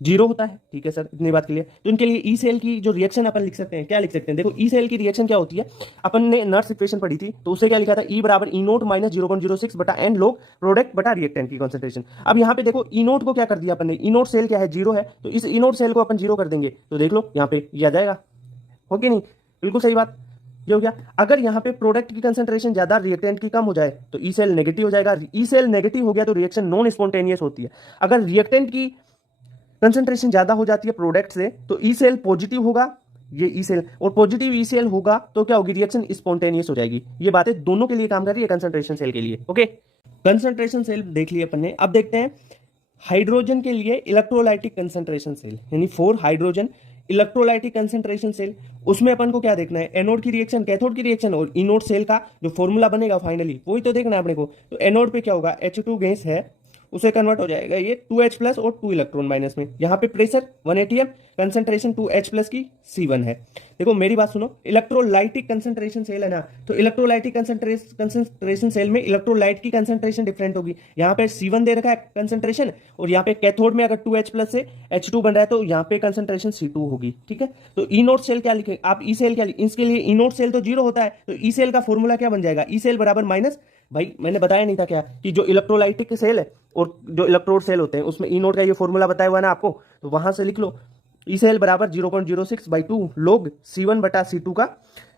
जीरो होता है, ठीक है सर, इतनी बात के लिए। तो इनके लिए ई सेल की जो रिएक्शन अपन लिख सकते हैं, क्या लिख सकते हैं, देखो ई सेल की रिएक्शन क्या होती है, अपन ने नर्स इक्वेशन पढ़ी थी तो उससे क्या लिखा था, ई बराबर ई नोट माइनस 0.06 बटा एन लोग प्रोडक्ट बटा रिएक्टेंट की कॉन्सेंट्रेशन। अब यहाँ पे देखो ई नोट को क्या कर दिया अपन ने, ई नोट सेल क्या है, जीरो है, तो इस ई नोट सेल को अपन जीरो कर देंगे, तो देख लो यहाँ पे ये आ जाएगा, हो कि नहीं, बिल्कुल सही बात, ये हो गया। अगर यहाँ पे प्रोडक्ट की कंसंट्रेशन ज्यादा रिएक्टेंट की कम हो जाए तो ई सेल नेगेटिव हो जाएगा। ई सेल नेगेटिव हो गया तो रिएक्शन नॉन स्पॉन्टेनियस होती है। अगर रिएक्टेंट की कंसंट्रेशन ज्यादा हो जाती है प्रोडक्ट से तो ई सेल पॉजिटिव होगा, ये ई सेल, और पॉजिटिव ई सेल होगा तो क्या होगी, रिएक्शन स्पॉन्टेनियस हो जाएगी। ये बातें दोनों के लिए काम कर रही है, कंसंट्रेशन सेल के लिए, ओके। कंसंट्रेशन सेल देख लिया अपन ने। अब देखते हैं हाइड्रोजन के लिए इलेक्ट्रोलाइटिक कंसंट्रेशन सेल, यानी 4 हाइड्रोजन इलेक्ट्रोलाइटिक कंसंट्रेशन सेल। उसमें अपन को क्या देखना है, एनोड की रिएक्शन, कैथोड की रिएक्शन, और इनोड सेल का जो फॉर्मूला बनेगा फाइनली वही तो देखना है अपने को। तो एनोड पे क्या होगा, H2 गैस है, उसे कन्वर्ट हो जाएगा ये 2H प्लस और 2 इलेक्ट्रॉन माइनस में। यहाँ पे pressure 1 atm, concentration 2H plus की C1 है। देखो मेरी बात सुनो, इलेक्ट्रोलाइटिक कंसंट्रेशन सेल है ना, तो इलेक्ट्रोलाइटिक कंसंट्रेशन सेल में इलेक्ट्रोलाइट की कंसंट्रेशन डिफरेंट होगी। यहाँ पे C1 दे रखा है कंसंट्रेशन, और यहाँ पे कैथोड में अगर 2H प्लस से H2 बन रहा है तो यहाँ पे कंसंट्रेशन C2 होगी, ठीक है। तो ई नोट सेल क्या लिखे आप, ई सेल क्या लिखे, इसके लिए ई नोट सेल तो जीरो होता है, तो ई सेल का फॉर्मूला क्या बन जाएगा, ई सेल बराबर माइनस, भाई मैंने बताया नहीं था क्या कि जो इलेक्ट्रोलाइटिक सेल है और जो इलेक्ट्रोड सेल होते हैं उसमें ई नोट का ये फॉर्मूला बताया हुआ है ना आपको, तो वहां से लिख लो ई सेल बराबर 0.06/2 लोग C1 बटा C2 का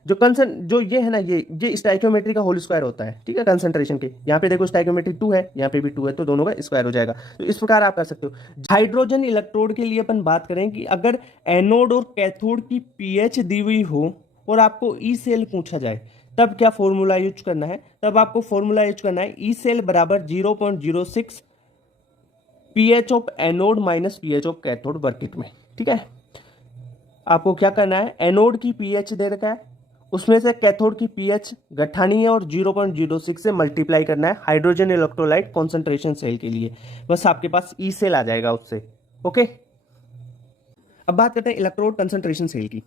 जो ये है ना, ये स्टाइकियोमेट्री का होल स्क्वायर होता है, ठीक है, कंसंट्रेशन के। यहाँ पे देखो स्टाइकियोमेट्री 2 है, यहाँ पे भी 2 है, तो दोनों का स्क्वायर हो जाएगा। तो इस प्रकार आप कर सकते हो। हाइड्रोजन इलेक्ट्रोड के लिए अपन बात करें कि अगर एनोड और कैथोड की पीएच दी हुई हो और आपको ई सेल पूछा जाए तब क्या फॉर्मूला यूज करना है, तब आपको फॉर्मूला यूज करना है ई सेल बराबर 0.06 pH of anode minus pH of cathode वर्किट में, ठीक है। आपको क्या करना है, एनोड की पीएच दे रखा है, उसमें से कैथोड की पीएच घटानी है और 0.06 से मल्टीप्लाई करना है हाइड्रोजन इलेक्ट्रोलाइट कॉन्सेंट्रेशन सेल के लिए, बस आपके पास ई सेल आ जाएगा उससे, ओके। अब बात करते हैं इलेक्ट्रोड कंसंट्रेशन सेल की।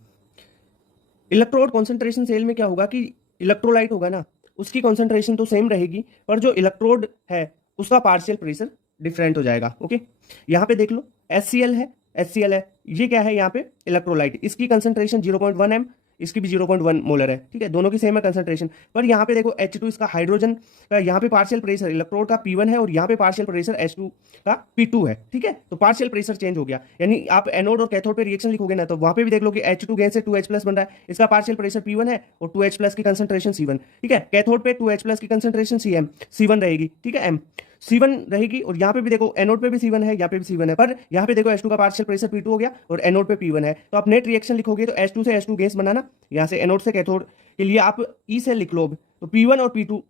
इलेक्ट्रोड कॉन्सेंट्रेशन सेल में क्या होगा कि इलेक्ट्रोलाइट होगा ना, उसकी कॉन्सेंट्रेशन तो सेम रहेगी, पर जो इलेक्ट्रोड है उसका पार्शियल प्रेशर डिफरेंट हो जाएगा, ओके। यहाँ पे देख लो HCl है, ये क्या है यहाँ पे इलेक्ट्रोलाइट, इसकी कंसेंट्रेशन 0.1 m, इसकी भी 0.1 मोलर है, ठीक है, दोनों की सेम है कंसंट्रेशन। पर यहाँ पे देखो H2 इसका हाइड्रोजन का यहाँ पे पार्शियल प्रेशर इलेक्ट्रोड का P1 है और यहाँ पे पार्शियल प्रेशर H2 का P2 है, ठीक है, तो पार्शियल प्रेशर चेंज हो गया। यानी आप एनोड और कैथोड पे रिएक्शन लिखोगे ना तो वहां पे भी देख लो कि H2 गैस से 2H प्लस बन रहा है, इसका पार्शियल प्रेशर P1 है और 2H प्लस की कंसंट्रेशन C1, ठीक है, कैथोड पे 2H प्लस की कंसंट्रेशन C1 रहेगी, ठीक है, M C1 रहेगी। और यहाँ पे भी देखो एनोड पे भी C1 है, यहाँ पे भी C1 है, पर यहाँ पे देखो H2 का पार्शियल प्रेशर P2 हो गया और एनोड पे P1 है, तो आप नेट रिएक्शन लिखोगे तो H2 से H2 गैस बनाना, यहाँ से एनोड से कैथोड के लिए आप ई सेल लिख लो। तो P1 और P2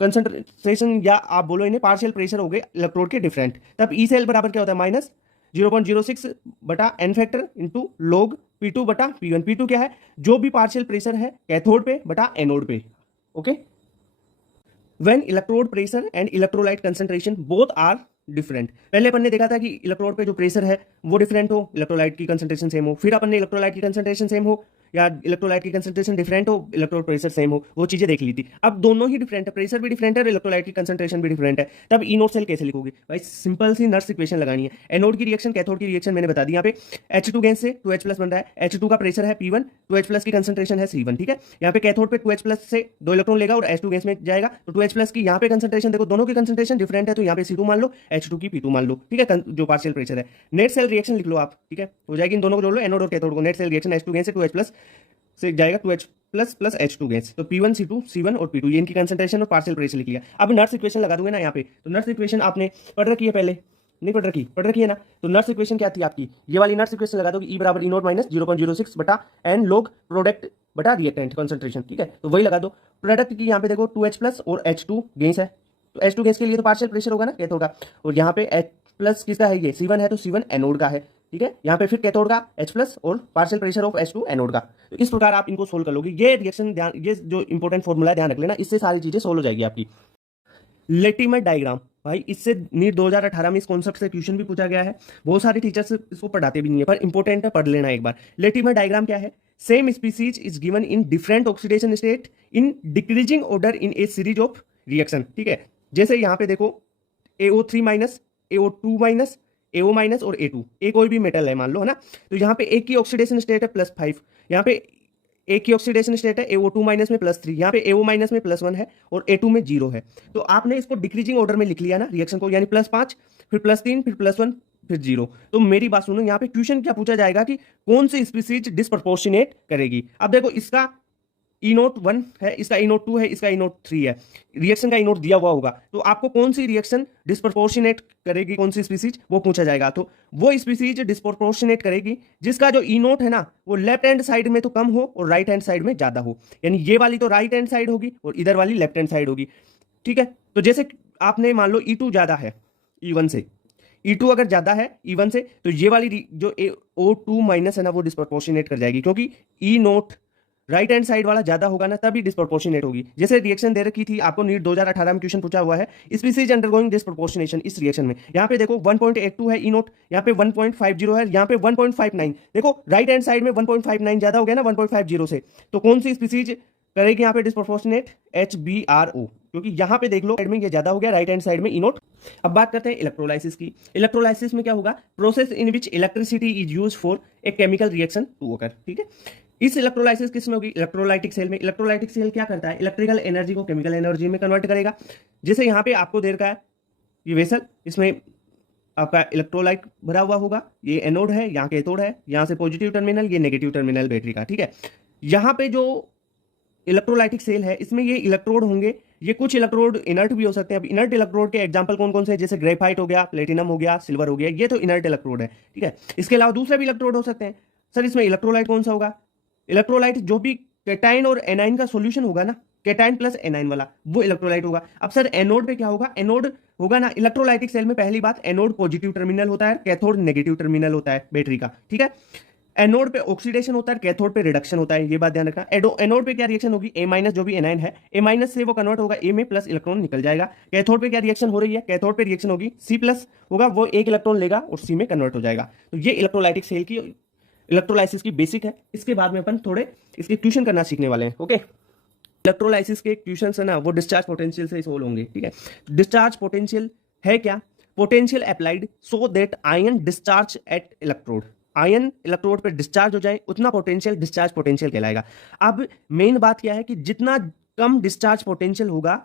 कंसंट्रेशन या आप बोलो इन्हें पार्शियल प्रेशर हो गए इलेक्ट्रोड के डिफरेंट, तब ई सेल बराबर क्या होता है माइनस 0.06 बटा N factor into log P2 बटा P1। P2 क्या है, जो भी पार्शियल प्रेशर है कैथोड पे बटा एनोड पे, okay. When electrode pressure and electrolyte concentration both are different, पहले अपन ने देखा था कि इलेक्ट्रोड पे जो प्रेशर है वो डिफरेंट हो, इलेक्ट्रोलाइट की कंसंट्रेशन सेम हो, फिर अपन ने इलेक्ट्रोलाइट की कंसंट्रेशन सेम हो या इलेक्ट्रोलाइट की कंसंट्रेशन डिफरेंट हो, इलेक्ट्रोड प्रेशर सेम हो, वो चीजें देख ली थी। अब दोनों ही डिफरेंट है, प्रेशर भी डिफरेंट है और इलेक्ट्रोलाइट की कंसंट्रेशन भी डिफरेंट है, तब ई नोट सेल कैसे लिखोगे भाई, सिंपल सी नर्स इक्वेशन लगानी है। एनोड की रिएक्शन कैथोड की रिएक्शन मैंने बता दी, यहाँ पे H2 गैस से 2H प्लस बन रहा है, H2 का प्रेशर है P1, 2H प्लस की कंसंट्रेशन है C1, ठीक है, यहाँ पे कैथोड पे 2H प्लस से 2 इलेक्ट्रॉन लेगा और H2 गैस में जाएगा, तो 2H प्लस की यहाँ पे कंसंट्रेशन देखो, दोनों की कंसंट्रेशन डिफरेंट है, तो यहाँ पे C2 मान लो, H2 की P2 मान लो, ठीक है, जो पार्शियल प्रेशर है। नेट सेल रिएक्शन लिख लो आप, ठीक है, हो जाएगी, इन दोनों को जोड़ लो, एनोड और कैथोड को, net cell reaction H2 gas से 2H प्लस से जाएगा 2H plus plus H2 gas, तो P1 C2 C1 और P2 ये इनकी कंसंट्रेशन और पार्शियल प्रेशर लिख लिया। अब नर्स इक्वेशन लगा दूंगे ना यहाँ पे, तो नर्स इक्वेशन आपने पढ़ रखी है, पहले नहीं पढ़ रखी है ना, तो नर्स इक्वेशन क्या थी आपकी, ये वाली नर्स इक्वेशन लगा दोगे, E बराबर E नोट माइनस 0.06 बटा एन log प्रोडक्ट बटा रिएक्टेंट कंसंट्रेशन, ठीक है, तो वही लगा दो। प्रोडक्ट की यहाँ पे देखो 2H प्लस और H2 गैस है, तो H2 गैस के लिए तो पार्शियल प्रेशर होगा ना कैथोड का, और यहाँ पे H प्लस किसका है, ये C1 है, तो C1 एनोड का है, ठीक है, यहाँ पे फिर कैथोड का H प्लस और partial pressure of H2 anode का। तो इस प्रकार आप इनको सोल्व कर लोगे, ये रिएक्शन ध्यान, ये जो इंपॉर्टेंट फॉर्मूला है ध्यान रख लेना, इससे सारी चीजें सोल्व हो जाएगी आपकी। लेटिमर डायग्राम भाई, इससे नीट 2018 में इस कॉन्सेप्ट से क्वेश्चन भी पूछा गया है, बहुत सारे टीचर्स इसको पढ़ाते भी नहीं है, पर इंपॉर्टेंट है, पढ़ लेना एक बार। लेटिमर डायग्राम क्या है, same species is given in different oxidation state in decreasing order in A series of reaction, ठीक है, जैसे यहाँ पे देखो AO3 minus, AO2 minus, AO minus और A2, एक कोई भी मेटल है मान लो, है ना, तो यहाँ पे एक की ऑक्सीडेशन स्टेट है +5, यहाँ पे एक की ऑक्सीडेशन स्टेट है AO2 माइनस में +3, यहाँ पे AO माइनस में +1 है और A2 में 0 है, तो आपने इसको डिक्रीजिंग ऑर्डर में लिख लिया ना रिएक्शन को, यानी +5 फिर +3 फिर +1 फिर 0। तो मेरी बात सुनो, यहाँ पे क्वेश्चन क्या पूछा जाएगा कि कौन सी स्पीसीज डिस्प्रपोर्शनेट करेगी। अब देखो इसका ई नोट 1 है, इसका ई नोट 2 है, इसका ई नोट 3 है, रिएक्शन का ई नोट दिया हुआ होगा, तो आपको कौन सी रिएक्शन डिस्प्रपोर्शनेट करेगी, कौन सी स्पीसीज, वो पूछा जाएगा। तो वो स्पीसीज डिस्प्रपोर्शनेट करेगी जिसका जो ई नोट है ना वो लेफ्ट हैंड साइड में तो कम हो और राइट हैंड साइड में ज्यादा हो, यानी ये वाली तो राइट हैंड साइड होगी और इधर वाली लेफ्ट हैंड साइड होगी, ठीक है। तो जैसे आपने मान लो E2 ज्यादा है E1 से, E2 अगर ज्यादा है E1 से, तो ये वाली जो O2 माइनस है ना वो डिस्प्रपोर्शनेट कर जाएगी, क्योंकि ई नोट राइट हैंड साइड वाला ज्यादा होगा ना तभी डिस्प्रपोर्शनेट होगी। जैसे रिएक्शन दे रखी थी आपको, नीट 2018 में क्वेश्चन पूछा हुआ है, स्पीसीज अंडरगोइंग डिस्प्रपोर्शनेशन, इस रिएक्शन में यहाँ पे देखो 1.82 है ई नोट, यहाँ पे 1.50 है, यहाँ पे 1.59, देखो राइट हैंड साइड में 1.59 ज्यादा हो गया ना 1.50 से, तो कौन सी स्पीसीज करेगी यहाँ पे डिस्प्रपोर्शनेट, HBRO, क्योंकि यहाँ पे देख लो साइड में ये ज्यादा हो गया, राइट हैंड साइड में ई नोट। अब बात करते हैं इलेक्ट्रोलाइसिस की। इलेक्ट्रोलाइसिस में क्या होगा, process in which electricity is use for a chemical reaction to occur, ठीक है। इस इलेक्ट्रोलाइसिस किस में होगी, इलेक्ट्रोलाइटिक सेल में। इलेक्ट्रोलाइटिक सेल क्या करता है, इलेक्ट्रिकल एनर्जी को केमिकल एनर्जी में कन्वर्ट करेगा। जैसे यहाँ पे आपको दे रखा है ये वेसल, इसमें आपका इलेक्ट्रोलाइट भरा हुआ होगा, ये एनोड है, यहाँ कैथोड है, यहाँ से पॉजिटिव टर्मिनल, ये नेगेटिव टर्मिनल बैटरी का, ठीक है। यहाँ पे जो इलेक्ट्रोलाइटिक सेल है इसमें ये इलेक्ट्रोड होंगे, ये कुछ इलेक्ट्रोड इनर्ट भी हो सकते हैं। अब इनर्ट इलेक्ट्रोड के एग्जांपल कौन कौन से हैं, जैसे ग्रेफाइट हो गया, प्लेटिनम हो गया, सिल्वर हो गया, ये तो इनर्ट इलेक्ट्रोड है, ठीक है। इसके अलावा दूसरे भी इलेक्ट्रोड हो सकते हैं। सर इसमें इलेक्ट्रोलाइट कौन सा होगा, इलेक्ट्रोलाइट जो भी कैटाइन और एनाइन का सॉल्यूशन होगा ना, कैटाइन प्लस एनाइन वाला, वो इलेक्ट्रोलाइट होगा। अब सर एनोड पे क्या होगा, एनोड होगा ना इलेक्ट्रोलाइटिक सेल में, पहली बात एनोड पॉजिटिव टर्मिनल होता है, कैथोड नेगेटिव टर्मिनल होता है बैटरी का, ठीक है। एनोड पे ऑक्सीडेशन होता है, कैथोड पे रिडक्शन होता है, ये बात ध्यान रखना। एनोड पे क्या रिएक्शन होगी, ए माइनस जो भी एनाइन है, ए माइनस से वो कन्वर्ट होगा ए में, प्लस इलेक्ट्रॉन निकल जाएगा। कैथोड पे क्या रिएक्शन हो रही है, कैथोड पे रिएक्शन होगी सी प्लस होगा, वो एक इलेक्ट्रॉन लेगा और सी में कन्वर्ट हो जाएगा। तो ये इलेक्ट्रोलाइटिक सेल की इलेक्ट्रोलाइसिस की बेसिक है। इसके बाद में अपन थोड़े इसके क्वेश्चन करना सीखने वाले हैं, ओके। इलेक्ट्रोलाइसिस के क्वेश्चन है ना वो डिस्चार्ज पोटेंशियल से सोल्व होंगे, ठीक है। डिस्चार्ज पोटेंशियल है क्या, potential applied so that ion discharge eight electrode. Ion electrode पे डिस्चार्ज हो जाए उतना पोटेंशियल डिस्चार्ज पोटेंशियल कहलाएगा। अब मेन बात क्या है कि जितना कम डिस्चार्ज पोटेंशियल होगा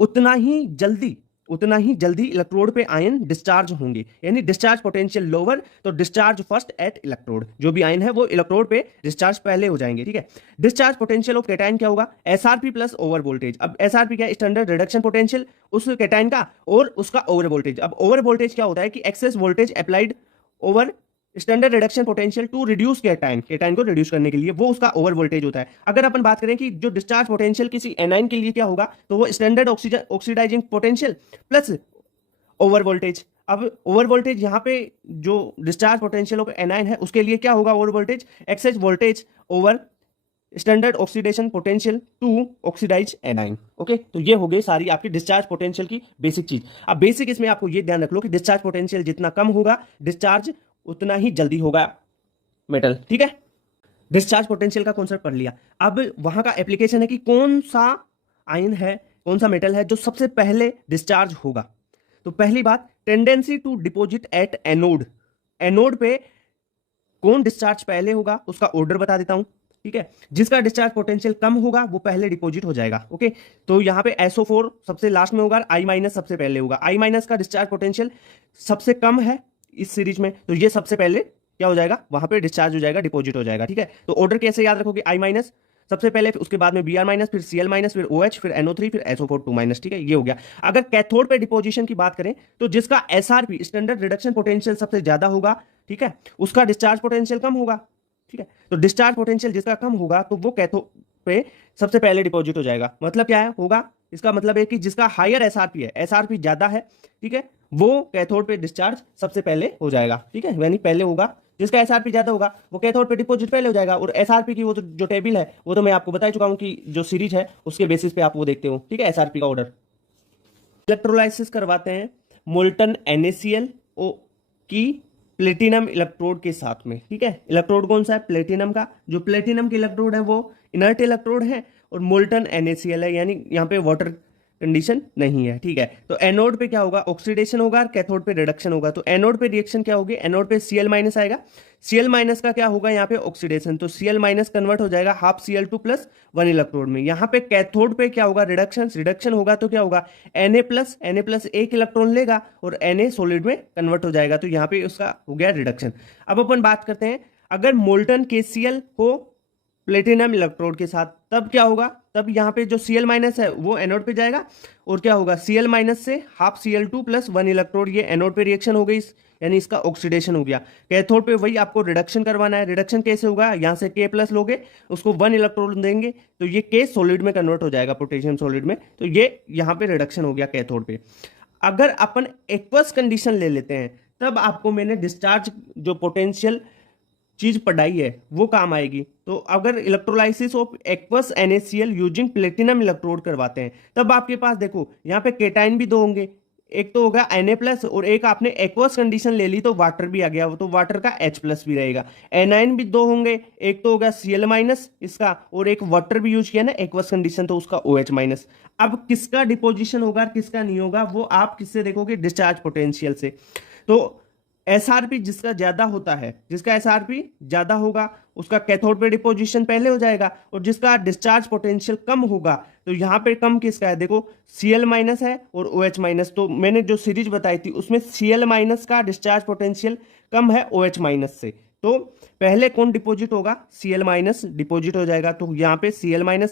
उतना ही जल्दी इलेक्ट्रोड पे आयन डिस्चार्ज होंगे, यानी डिस्चार्ज पोटेंशियल लोअर तो डिस्चार्ज फर्स्ट एट इलेक्ट्रोड, जो भी आयन है वो इलेक्ट्रोड पे डिस्चार्ज पहले हो जाएंगे, ठीक है। डिस्चार्ज पोटेंशियल ऑफ कैटायन क्या होगा, एसआरपी प्लस ओवर वोल्टेज। अब एसआरपी क्या है, स्टैंडर्ड रिडक्शन पोटेंशियल उस कैटायन का और उसका ओवर वोल्टेज। अब ओवर वोल्टेज क्या होता है कि excess voltage applied over standard reduction potential to reduce cation को रिड्यूस करने के लिए, वो उसका ओवर वोल्टेज होता है। अगर अपन बात करें कि जो डिस्चार्ज पोटेंशियल किसी एनाइन के लिए क्या होगा, तो वो standard oxidising potential plus over voltage. अब ओवर वोल्टेज यहाँ पे जो डिस्चार्ज पोटेंशियल ऑफ एनाइन है उसके लिए क्या होगा, over voltage excess voltage over standard oxidation potential to oxidise anion. Okay, तो ये हो गई सारी आपकी डिस्चार्ज पोटेंशियल की बेसिक चीज। अब बेसिक इसमें आपको ये ध्यान रख लो कि डिस्चार्ज पोटेंशियल जितना कम होगा डिस्चार्ज उतना ही जल्दी होगा मेटल, ठीक है। डिस्चार्ज पोटेंशियल का कॉन्सेप्ट पढ़ लिया। अब वहां का एप्लीकेशन है कि कौन सा आयन है, कौन सा मेटल है जो सबसे पहले डिस्चार्ज होगा। तो पहली बात, tendency to deposit at anode. Anode पे कौन डिस्चार्ज पहले होगा उसका ऑर्डर बता देता हूं, ठीक है। जिसका डिस्चार्ज पोटेंशियल कम होगा वो पहले डिपॉजिट हो जाएगा। ओके, तो यहां पे SO4 सबसे लास्ट में होगा, I- सबसे पहले होगा। I- का डिस्चार्ज पोटेंशियल सबसे कम है इस सीरीज में, तो ये सबसे पहले क्या हो जाएगा, वहां पे डिस्चार्ज हो जाएगा, डिपॉजिट हो जाएगा, ठीक है। तो ऑर्डर कैसे याद रखोगे, I- सबसे पहले, फिर उसके बाद में Br-, फिर Cl-, फिर OH, फिर NO3, फिर SO4 2-, ठीक है, ये हो गया। अगर कैथोड पे डिपोजिशन की बात करें तो जिसका SRP स्टैंडर्ड रिडक्शन पोटेंशियल सबसे ज्यादा होगा, ठीक है, उसका डिस्चार्ज पोटेंशियल कम होगा, ठीक है। तो डिस्चार्ज पोटेंशियल जिसका कम होगा तो वो कैथोड पे सबसे पहले डिपॉजिट हो जाएगा। मतलब क्या है होगा, इसका मतलब है कि जिसका हायर एसआरपी है, एसआरपी ज्यादा है, ठीक है, वो कैथोड पे डिस्चार्ज सबसे पहले हो जाएगा, ठीक है, यानी पहले होगा। जिसका एसआरपी ज्यादा होगा वो कैथोड पे डिपॉजिट पहले हो जाएगा। और एसआरपी की वो जो टेबल है वो तो मैं आपको बता चुका हूं कि जो सीरीज है उसके बेसिस पे आप वो देखते हो, ठीक है, एसआरपी का ऑर्डर। इलेक्ट्रोलाइसिस करवाते हैं मोल्टन NaCl की प्लेटिनम इलेक्ट्रोड के साथ में, ठीक है। इलेक्ट्रोड कौन सा है, प्लेटिनम का। जो प्लेटिनम की इलेक्ट्रोड है वो इनर्ट इलेक्ट्रोड है और मोल्टन NaCl है, यानी यहाँ पे वाटर कंडीशन नहीं है, ठीक है। तो एनोड पे क्या होगा, ऑक्सीडेशन होगा और कैथोड पे रिडक्शन होगा। तो एनोड पे रिएक्शन क्या होगी, एनोड पे Cl- आएगा। Cl- का क्या होगा यहाँ पे ऑक्सीडेशन, तो Cl- कन्वर्ट हो जाएगा हाफ Cl2 प्लस 1 इलेक्ट्रोड में। यहाँ पे कैथोड पे क्या होगा, रिडक्शन होगा, तो क्या होगा Na+ एक इलेक्ट्रॉन लेगा और Na सॉलिड में कन्वर्ट हो जाएगा, तो यहाँ पे उसका हो गया रिडक्शन। अब अपन बात करते हैं, अगर मोल्टन KCl हो प्लेटिनम इलेक्ट्रोड के साथ तब क्या होगा, तब यहाँ पे जो Cl- है वो एनोड पे जाएगा और क्या होगा, Cl- से हाफ Cl2 प्लस 1 इलेक्ट्रोड, ये एनोड पे रिएक्शन हो गई, यानी इसका ऑक्सीडेशन हो गया। कैथोड पे वही आपको रिडक्शन करवाना है। रिडक्शन कैसे होगा, यहाँ से K+ लोगे, उसको 1 इलेक्ट्रोड देंगे तो ये K सॉलिड में कन्वर्ट हो जाएगा, पोटेशियम सॉलिड में, तो ये यहाँ पे रिडक्शन हो गया कैथोड पे। अगर अपन एक्वस कंडीशन ले लेते हैं तब आपको मैंने डिस्चार्ज जो पोटेंशियल चीज पढ़ाई है वो काम आएगी। तो अगर electrolysis of aqueous NaCl using platinum electrode करवाते हैं तब आपके पास देखो यहाँ पे केटाइन भी दो होंगे, एक तो होगा Na+ और एक आपने एक्वस कंडीशन ले ली तो वाटर भी आ गया, तो वाटर का H+ भी रहेगा। एनाइन भी दो होंगे, एक तो होगा Cl- इसका और एक वाटर भी यूज किया ना एक्वस कंडीशन तो उसका OH-। अब किसका डिपोजिशन होगा किसका नहीं होगा वो आप किससे देखोगे, डिस्चार्ज पोटेंशियल से। तो एसआरपी जिसका ज्यादा होता है, जिसका एसआरपी ज्यादा होगा उसका कैथोड पे डिपोजिशन पहले हो जाएगा, और जिसका डिस्चार्ज पोटेंशियल कम होगा तो यहां पे कम किसका है, देखो Cl- है और OH-। तो मैंने जो सीरीज बताई थी उसमें Cl- का डिस्चार्ज पोटेंशियल कम है OH- से, तो पहले कौन डिपोजिट होगा, Cl- डिपोजिट हो जाएगा। तो यहां पे Cl-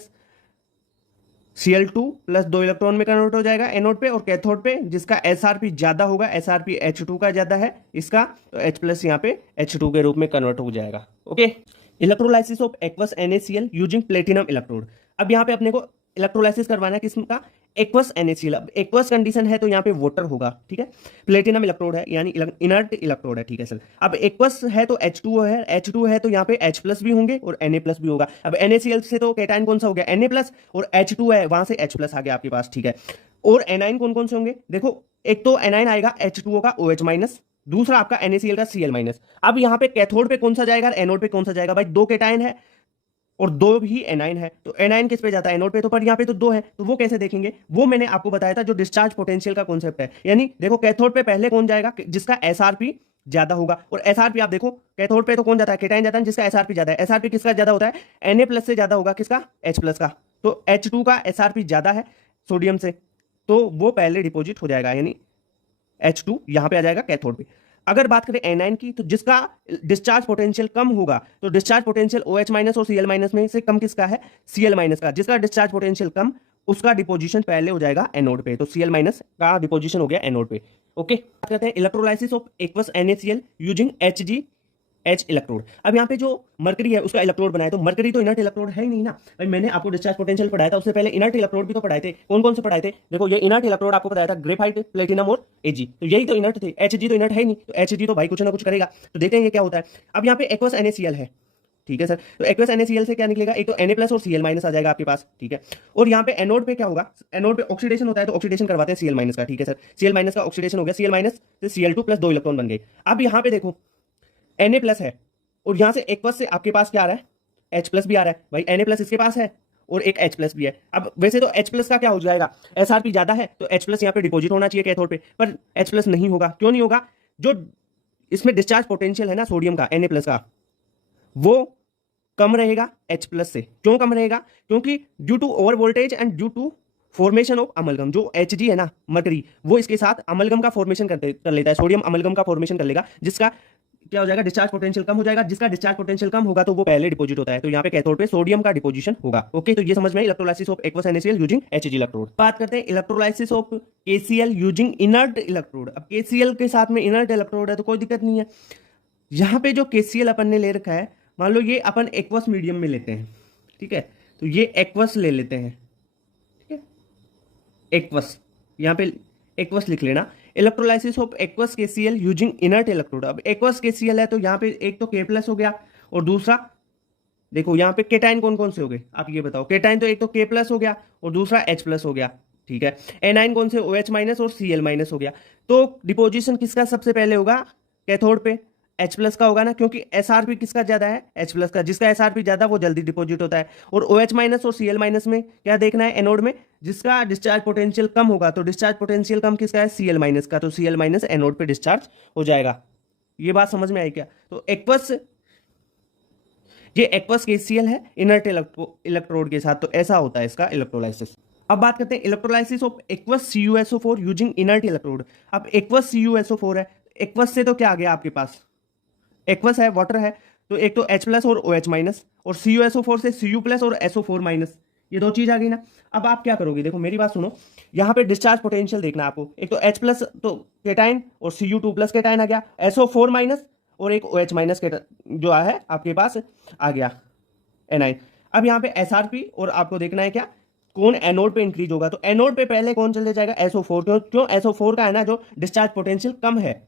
Cl2 प्लस 2 इलेक्ट्रॉन में कन्वर्ट हो जाएगा एनोड पे, और कैथोड पे जिसका एसआरपी ज्यादा होगा, एसआरपी H2 का ज्यादा है इसका, तो H+ यहाँ पे H2 के रूप में कन्वर्ट हो जाएगा। Okay, electrolysis of aqueous NaCl using platinum electrode. अब यहाँ पे अपने को इलेक्ट्रोलाइसिस करवाना है किसका, एक्वस NaCl। अब एक्वस कंडीशन है तो यहाँ पे वाटर होगा, ठीक है, प्लेटिनम इलेक्ट्रोड है यानी इनर्ट इलेक्ट्रोड है, ठीक है सर। अब एक्वस है तो H2 है तो यहाँ पे H+ भी होंगे और Na+ भी होगा। अब NaCl से तो कैटाइन कौन सा हो गया, Na+, और H2 है वहां से H+ आ गया आपके पास, ठीक है। और एनाइन कौन कौन से होंगे, देखो एक तो एनाइन आएगा H2O का OH-, दूसरा आपका NaCl का Cl-। अब यहाँ पे कैथोड पे कौन सा जाएगा, एनोड पे कौन सा जाएगा, भाई दो कैटाइन है और दो भी एनाइन है, तो एनाइन किस पे जाता है, एनोड पे, तो पर यहाँ पे तो दो है, तो वो कैसे देखेंगे, वो मैंने आपको बताया था जो डिस्चार्ज पोटेंशियल का कॉन्सेप्ट है। यानी देखो कैथोड पे पहले कौन जाएगा, जिसका एसआरपी ज्यादा होगा। और एसआरपी आप देखो, कैथोड पे तो कौन जाता है, केटाइन जाता है, जिसका एसआरपी ज्यादा है। एसआरपी किसका ज्यादा होता है, Na प्लस से ज्यादा होगा, किसका, H प्लस का। तो H2 का एसआरपी ज्यादा है सोडियम से, तो वो पहले डिपॉजिट हो जाएगा, यानी H2 यहां पे आ जाएगा कैथोड पे। अगर बात करें एनाइन की, तो जिसका डिस्चार्ज पोटेंशियल कम होगा, तो डिस्चार्ज पोटेंशियल OH माइनस और Cl माइनस में से कम किसका है, Cl माइनस का। जिसका डिस्चार्ज पोटेंशियल कम, उसका डिपोजिशन पहले हो जाएगा एनोड पे, तो Cl माइनस का डिपोजिशन हो गया एनोड पे। ओके, बात करते हैं electrolysis of aqueous NaCl using H electrode. अब यहाँ पे जो मरकरी है उसका इलेक्ट्रोड बनाया, तो मरकरी तो इनर्ट इलेक्ट्रोड है ही नहीं ना भाई। मैंने आपको डिस्चार्ज पोटेंशियल पढ़ाया था, उससे पहले इनर्ट इलेक्ट्रोड भी तो पढ़ाए थे। कौन कौन से पढ़ाए थे, देखो ये इनर्ट इलेक्ट्रोड आपको बताया था, ग्रेफाइट, प्लेटिनम और Ag, तो यही तो इनर्ट थे। Hg तो इनर्ट है ही नहीं, तो Hg तो भाई कुछ ना कुछ करेगा। तो देखते हैं ये क्या होता है। अब यहाँ पे एक्वस NaCl है, ठीक है सर। तो एक्वस NaCl से क्या निकलेगा, एक तो Na प्लस और Cl माइनस आ जाएगा आपके पास, ठीक है। और यहाँ पे एनोड पे क्या होगा, एनोड पे ऑक्सीडेशन होता है, तो ऑक्सीडेशन करवाते हैं Cl माइनस का, ठीक है सर। Cl माइनस का ऑक्सीडेशन हो गया, Cl माइनस से Cl2 प्लस 2 इलेक्ट्रॉन बन गए। अब यहाँ पे देखो Na प्लस है, और यहां से एक्वस से आपके पास क्या आ रहा है, H प्लस भी आ रहा है भाई। Na प्लस इसके पास है और एक H प्लस भी है। अब वैसे तो H प्लस का क्या हो जाएगा, एसआरपी ज्यादा है, तो H प्लस यहाँ पे डिपॉजिट होना चाहिए कैथोड पे, पर H प्लस नहीं होगा। क्यों नहीं होगा, जो इसमें डिस्चार्ज पोटेंशियल है ना सोडियम का, Na प्लस का, वो कम रहेगा H प्लस से। क्यों कम रहेगा, क्योंकि due to over voltage and due to formation of amalgam, जो Hg है ना मरकरी, वो इसके साथ अमलगम का फॉर्मेशन कर लेता है, सोडियम अमलगम का फॉर्मेशन कर लेगा, जिसका क्या हो जाएगा, डिस्चार्ज पोटेंशियल कम हो जाएगा। जिसका डिस्चार्ज पोटेंशियल कम होगा तो वो पहले डिपॉजिट होता है, तो यहाँ पे कैथोड पे सोडियम का डिपोजिशन होगा। ओके, तो ये समझ में electrolysis of aqueous NaCl using Hg electrode. बात करते हैं electrolysis of KCl using inert electrode. अब KCl के साथ में इनर्ट इलेक्ट्रोड है तो कोई दिक्कत नहीं है। यहाँ पे जो KCl अपन ने ले रखा है, मान लो ये अपन एक्वस मीडियम में लेते हैं, ठीक है, तो ये एक्वस ले लेते हैं, ठीक है, एक्वस, यहाँ पे एक्वस लिख लेना। Electrolysis of aqueous KCl using inert electrode. अब एक्वस KCl है तो यहाँ पे एक तो K प्लस हो गया, और दूसरा देखो यहाँ पे केटाइन कौन कौन से हो गए, आप ये बताओ। केटाइन तो एक तो K प्लस हो गया और दूसरा H प्लस हो गया, ठीक है। एनाइन कौन से, OH माइनस और Cl माइनस हो गया। तो डिपोजिशन किसका सबसे पहले होगा, कैथोड पे H प्लस का होगा ना, क्योंकि एसआरपी किसका ज्यादा है, H प्लस का। जिसका एसआरपी ज्यादा वो जल्दी डिपॉजिट होता है। और OH माइनस और Cl माइनस में क्या देखना है, एनोड में जिसका डिस्चार्ज पोटेंशियल कम होगा, तो डिस्चार्ज पोटेंशियल कम किसका है, Cl माइनस का, तो Cl माइनस एनोड पे डिस्चार्ज हो जाएगा। ये बात समझ में आई क्या। तो एक्वस, ये एक्वस KCl है इनर्ट इलेक्ट्रोड के साथ, तो ऐसा होता है इसका इलेक्ट्रोलाइसिस। अब बात करते हैं electrolysis of aqueous CuSO4 using inert electrode. अब एक्वस CuSO4 है, एक्वस से तो क्या आ गया आपके पास, एक्वस है, वाटर है, तो एक तो H प्लस और OH माइनस, और CuSO4 से Cu प्लस और SO4 माइनस, ये दो चीज आ गई ना। अब आप क्या करोगे, देखो मेरी बात सुनो, यहाँ पे डिस्चार्ज पोटेंशियल देखना आपको। एक तो H प्लस तो केटाइन और Cu2 प्लस केटाइन आ गया, SO4 माइनस और एक OH माइनस जो है आपके पास आ गया एनाइन। अब यहाँ पे SRP, और आपको देखना है क्या, कौन एनोड पे इंक्रीज होगा, तो एनोड पे पहले कौन चले जाएगा, SO4। क्यों SO4 का है ना जो डिस्चार्ज पोटेंशियल कम है,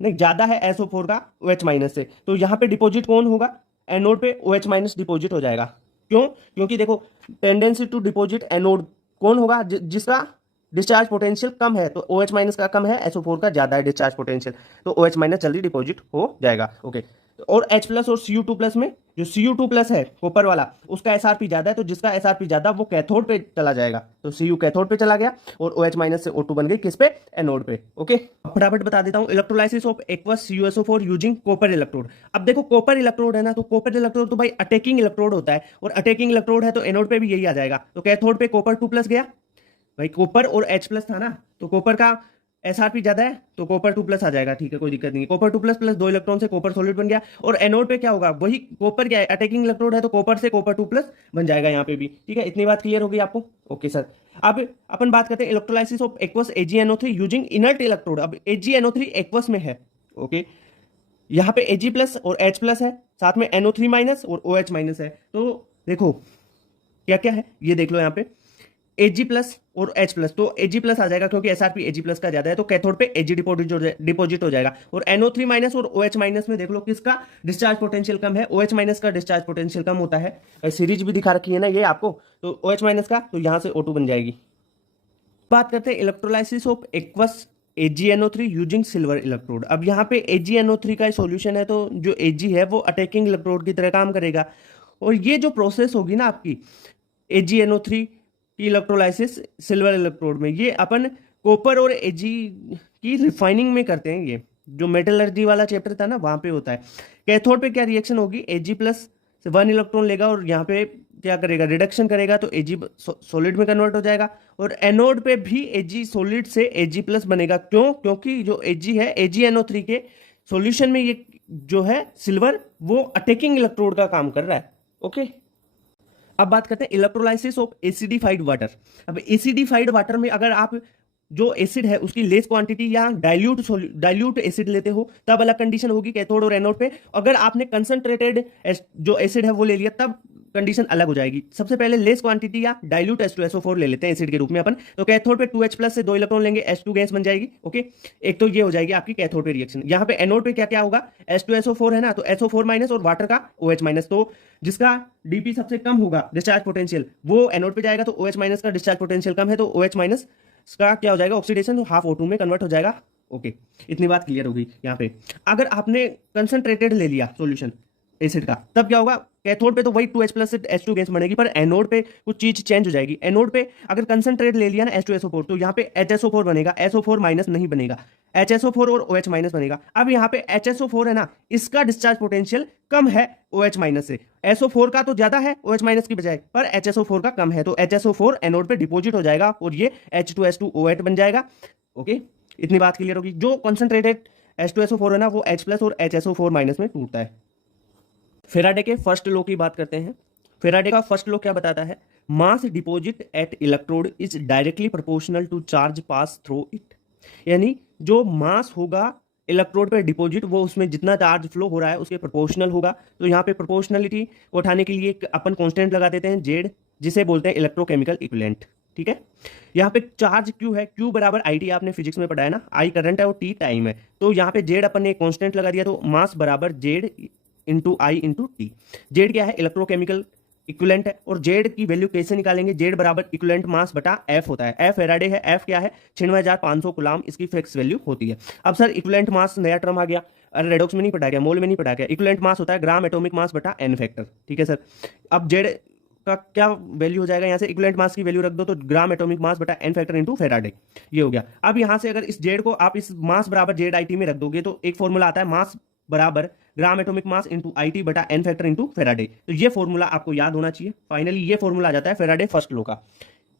नहीं ज्यादा है SO4 का OH माइनस से, तो यहाँ पे डिपॉजिट कौन होगा, एनोड पे OH माइनस डिपॉजिट हो जाएगा। क्यों, क्योंकि देखो टेंडेंसी टू डिपॉजिट एनोड कौन होगा, जिसका डिस्चार्ज पोटेंशियल कम है, तो OH माइनस का कम है, SO4 का ज्यादा है डिस्चार्ज पोटेंशियल, तो OH माइनस जल्दी डिपॉजिट हो जाएगा। ओके, और H प्लस और Cu2 प्लस में, जो Cu2 प्लस है कॉपर वाला, उसका एसआरपी ज्यादा है, तो जिसका एसआरपी ज्यादा वो कैथोड पे चला जाएगा, तो Cu कैथोड पे चला गया, और OH माइनस से O2 बन गई किस पे, एनोड पे। ओके, फटाफट बता देता हूं electrolysis of aqueous CuSO4 using copper electrode. अब देखो कॉपर इलेक्ट्रोड है ना, तो कॉपर इलेक्ट्रोड तो भाई अटैकिंग इलेक्ट्रोड होता है, और अटैकिंग इलेक्ट्रोड है तो एनोड पे भी यही आ जाएगा। तो कैथोड पे कॉपर 2 प्लस गया भाई, कॉपर और H प्लस था ना, तो कॉपर का एसआरपी ज्यादा है तो कॉपर 2 प्लस आ जाएगा, ठीक है, कोई दिक्कत नहीं। कॉपर 2 प्लस प्लस 2 इलेक्ट्रॉन से कॉपर सॉलिड बन गया। और एनोड पे क्या होगा, वही कॉपर क्या है, अटैकिंग इलेक्ट्रोड है, तो कॉपर से कॉपर 2 प्लस बन जाएगा यहाँ पे भी, ठीक है। इतनी बात क्लियर होगी आपको। ओके सर, अब अपन बात करते हैं electrolysis of aqueous AgNO3 using inert electrode. अब AgNO3 एक्वस में है, ओके, यहाँ पे Ag प्लस और H प्लस है, साथ में NO3 माइनस और OH माइनस है। तो देखो क्या क्या है ये देख लो, यहाँ पे Ag प्लस और H प्लस, तो Ag प्लस आ जाएगा क्योंकि एसआरपी Ag प्लस का ज्यादा है, तो कैथोड पे Ag डिपॉजिट हो जाएगा। और NO3 माइनस और OH माइनस में देख लो किसका डिस्चार्ज पोटेंशियल कम है, OH माइनस का डिस्चार्ज पोटेंशियल कम होता है। सीरीज भी दिखा रखी है ना ये आपको, तो OH माइनस का, तो यहां से O2 बन जाएगी। बात करते हैं electrolysis of aqueous AgNO3 using silver electrode. अब यहाँ पे AgNO3 का सॉल्यूशन है, तो जो Ag है वो अटैकिंग इलेक्ट्रोड की तरह काम करेगा। और ये जो प्रोसेस होगी ना आपकी AgNO3 की इलेक्ट्रोलाइसिस सिल्वर इलेक्ट्रोड में, ये अपन कॉपर और Ag की रिफाइनिंग में करते हैं। ये जो मेटलर्जी वाला चैप्टर था ना, वहां पे होता है। कैथोड पे क्या रिएक्शन होगी, Ag प्लस 1 इलेक्ट्रॉन लेगा और यहाँ पे क्या करेगा, रिडक्शन करेगा, तो Ag सॉलिड में कन्वर्ट हो जाएगा। और एनोड पे भी Ag सॉलिड से Ag प्लस बनेगा। क्यों? क्योंकि जो Ag है, AgNO3 के सॉल्यूशन में ये जो है सिल्वर, वो अटैकिंग इलेक्ट्रोड का काम कर रहा है। ओके, अब बात करते हैं इलेक्ट्रोलाइसिस ऑफ एसिडिफाइड वाटर। अब एसिडिफाइड वाटर में अगर आप जो एसिड है उसकी लेस क्वांटिटी या डाइल्यूट एसिड लेते हो तब अलग कंडीशन होगी कैथोड और एनोड पे। अगर आपने कंसंट्रेटेड जो एसिड है वो ले लिया तब कंडीशन अलग हो जाएगी। सबसे पहले लेस क्वांटिटी या डाइल्यूट H2SO4 ले लेते हैं एसिड के रूप में अपन। तो कैथोड पे 2H प्लस से 2 इलेक्ट्रॉन लेंगे, H2 गैस बन जाएगी। ओके, एक तो ये हो जाएगी आपकी कैथोड पे रिएक्शन। यहाँ पे एनोड पे क्या क्या होगा, H2SO4 है ना, तो SO4 माइनस और वाटर का OH माइनस। तो जिसका डीपी सबसे कम होगा डिस्चार्ज पोटेंशियल, वो एनोड पे जाएगा, तो OH माइनस का डिस्चार्ज पोटेंशियल कम है, तो OH माइनस का क्या हो जाएगा, ऑक्सीडेशन, तो हाफ O2 में कन्वर्ट हो जाएगा। ओके, इतनी बात क्लियर होगी यहाँ पे। अगर आपने कंसंट्रेटेड ले लिया सॉल्यूशन एसिड का, तब क्या होगा, कैथोड पे तो वही 2H प्लस से H2 गैस बनेगी, पर एनोड पे कुछ चीज चेंज हो जाएगी। एनोड पे अगर कंसंट्रेट ले लिया ना H2SO4, तो यहाँ पे HSO4 बनेगा, SO4 माइनस नहीं बनेगा, HSO4 और OH माइनस बनेगा। अब यहाँ पे HSO4 है ना, इसका डिस्चार्ज पोटेंशियल कम है OH माइनस से, SO4 का तो ज्यादा है OH माइनस की बजाय, पर HSO4 का कम है, तो HSO4 एनोड पे डिपोजिट हो जाएगा और ये H2S2O8 बन जाएगा। ओके, इतनी बात क्लियर होगी। जो कंसंट्रेटेड H2SO4 है ना, वो H प्लस और HSO4 माइनस में टूटता है। फेराडे के फर्स्ट लॉ की बात करते हैं। फेराडे का फर्स्ट लॉ क्या बताता है, mass deposit at electrode is directly proportional to charge pass through it. यानी जो मास होगा इलेक्ट्रोड पे डिपॉजिट, वो उसमें जितना चार्ज फ्लो हो रहा है उसके प्रोपोर्शनल होगा। तो यहाँ पे प्रोपोर्शनलिटी को उठाने के लिए अपन कांस्टेंट लगा देते हैं जेड, जिसे बोलते हैं इलेक्ट्रोकेमिकल इक्विवेलेंट। ठीक है, यहाँ पे चार्ज क्यू है, क्यू बराबर आई टी, आपने फिजिक्स में पढ़ा है ना, आई करंट है और टी टाइम है। तो यहाँ पे जेड अपन ने कांस्टेंट लगा दिया, तो मास बराबर जेड इंटू आई इंटू टी। जेड क्या है, इलेक्ट्रोकेमिकल इक्विवेलेंट है, और जेड की वैल्यू कैसे निकालेंगे, जेड बराबर इक्विवेलेंट मास बटा एफ होता है। एफ फेराडे है, एफ क्या है, 96,500 कूलम इसकी फिक्स वैल्यू होती है। अब सर इक्विवेलेंट मास नया टर्म आ गया, अरे रेडॉक्स में नहीं पढ़ा गया, मोल में नहीं पढ़ा गया। इक्विवेलेंट मास होता है ग्राम एटॉमिक मास बटा एन फैक्टर। ठीक है सर, अब जेड का क्या वैल्यू हो जाएगा, यहाँ से इक्विवेलेंट मास की वैल्यू रख दो, तो ग्राम एटॉमिक मास बटा एन फैक्टर इंटू फेराडे, ये हो गया। अब यहाँ से अगर इस जेड को आप इस मास बराबर जेड आई टी में रख दोगे, तो एक फॉर्मूला आता है, मास बराबर gram atomic mass into I T बटा एन फैक्टर इंटू फेराडे। तो ये फॉर्मूला आपको याद होना चाहिए। फाइनली ये फॉर्मूला आ जाता है फेराडे फर्स्ट लॉ का।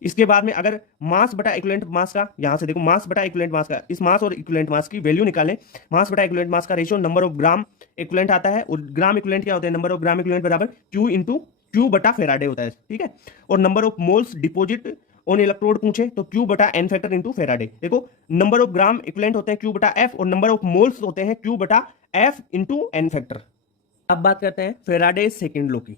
इसके बाद में अगर मास बटा इक्विवेलेंट मास का, यहां से देखो मास बटा इक्विवेलेंट मास का, इस मास और इक्विवेलेंट मास की वैल्यू निकालें। मास बटा इक्विवेलेंट मास का ratio number of gram equivalent आता है, और ग्राम इक्विवेलेंट क्या होते हैं, नंबर ऑफ ग्राम इक्विवेलेंट बराबर क्यू इंटू क्यू बटा फेराडे होता है। ठीक है, और number of moles deposit on electrode पूछे तो क्यू बटा एन फैक्टर इंटू फेराडे। देखो नंबर ऑफ ग्राम इक्विवेलेंट होते हैं क्यू बटा एफ, और नंबर ऑफ मोल्स होते हैं क्यू बटा एफ इंटू एन फैक्टर। अब बात करते हैं फेराडे सेकेंड लॉ की।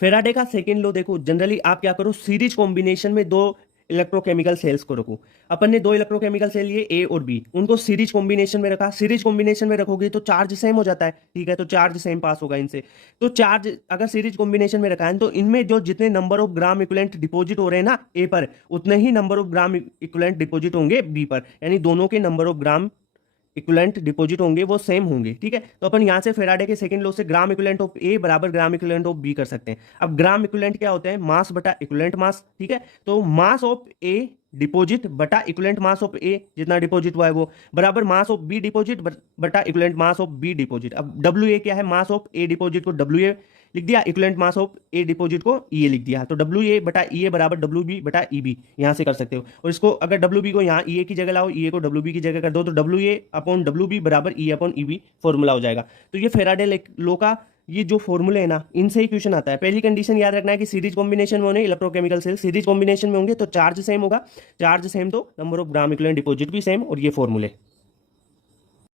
फेराडे का सेकेंड लॉ देखो, जनरली आप क्या करो, सीरीज कॉम्बिनेशन में दो इलेक्ट्रोकेमिकल सेल्स को रखो। अपन ने दो इलेक्ट्रोकेमिकल सेल लिए ए और बी, उनको सीरीज कॉम्बिनेशन में रखा। सीरीज कॉम्बिनेशन में रखोगे तो चार्ज सेम हो जाता है। ठीक है, तो चार्ज सेम पास होगा इनसे। तो चार्ज अगर सीरीज कॉम्बिनेशन में रखा है, तो इनमें जो जितने number of gram equivalent deposit हो रहे हैं ना ए पर, उतने ही number of gram equivalent deposit होंगे बी पर। यानी दोनों के number of gram equivalent deposit होंगे वो सेम होंगे। ठीक है, तो अपन यहाँ से फेराडे के सेकंड लॉ से ग्राम इक्विवेलेंट ऑफ ए बराबर ग्राम इक्विवेलेंट ऑफ बी कर सकते हैं। अब ग्राम इक्विवेलेंट क्या होते हैं, मास बटा इक्विवेलेंट मास। ठीक है, तो मास ऑफ ए डिपॉजिट बटा इक्विवेलेंट मास ऑफ ए, जितना डिपॉजिट हुआ है वो, बराबर मास ऑफ बी डिपॉजिट बटा equivalent mass of B deposit. अब डब्ल्यू ए क्या है, मास ऑफ ए डिपॉजिट को डब्ल्यू ए लिख दिया, equivalent mass of A deposit को ई ए लिख दिया। तो डब्ल्यू ए बटा ई ए बराबर डब्ल्यू बी बटा ई बी, यहाँ से कर सकते हो। और इसको अगर डब्ल्यू बी को यहाँ ई ए की जगह लाओ, ई ए को डब्ल्यू बी की जगह कर दो, तो W A upon W B बराबर E upon E B formula हो जाएगा। तो ये फेराडे लॉ का ये जो फॉर्मूले है ना, इनसे ही क्वेश्चन आता है। पहली कंडीशन याद रखना है कि सीरीज कॉम्बिनेशन में होने इलेक्ट्रोकेमिकल सेल सीरीज कॉम्बिनेशन में होंगे, तो चार्ज सेम होगा। चार्ज सेम तो number of gram equivalent deposit भी सेम, और ये फॉर्मूले।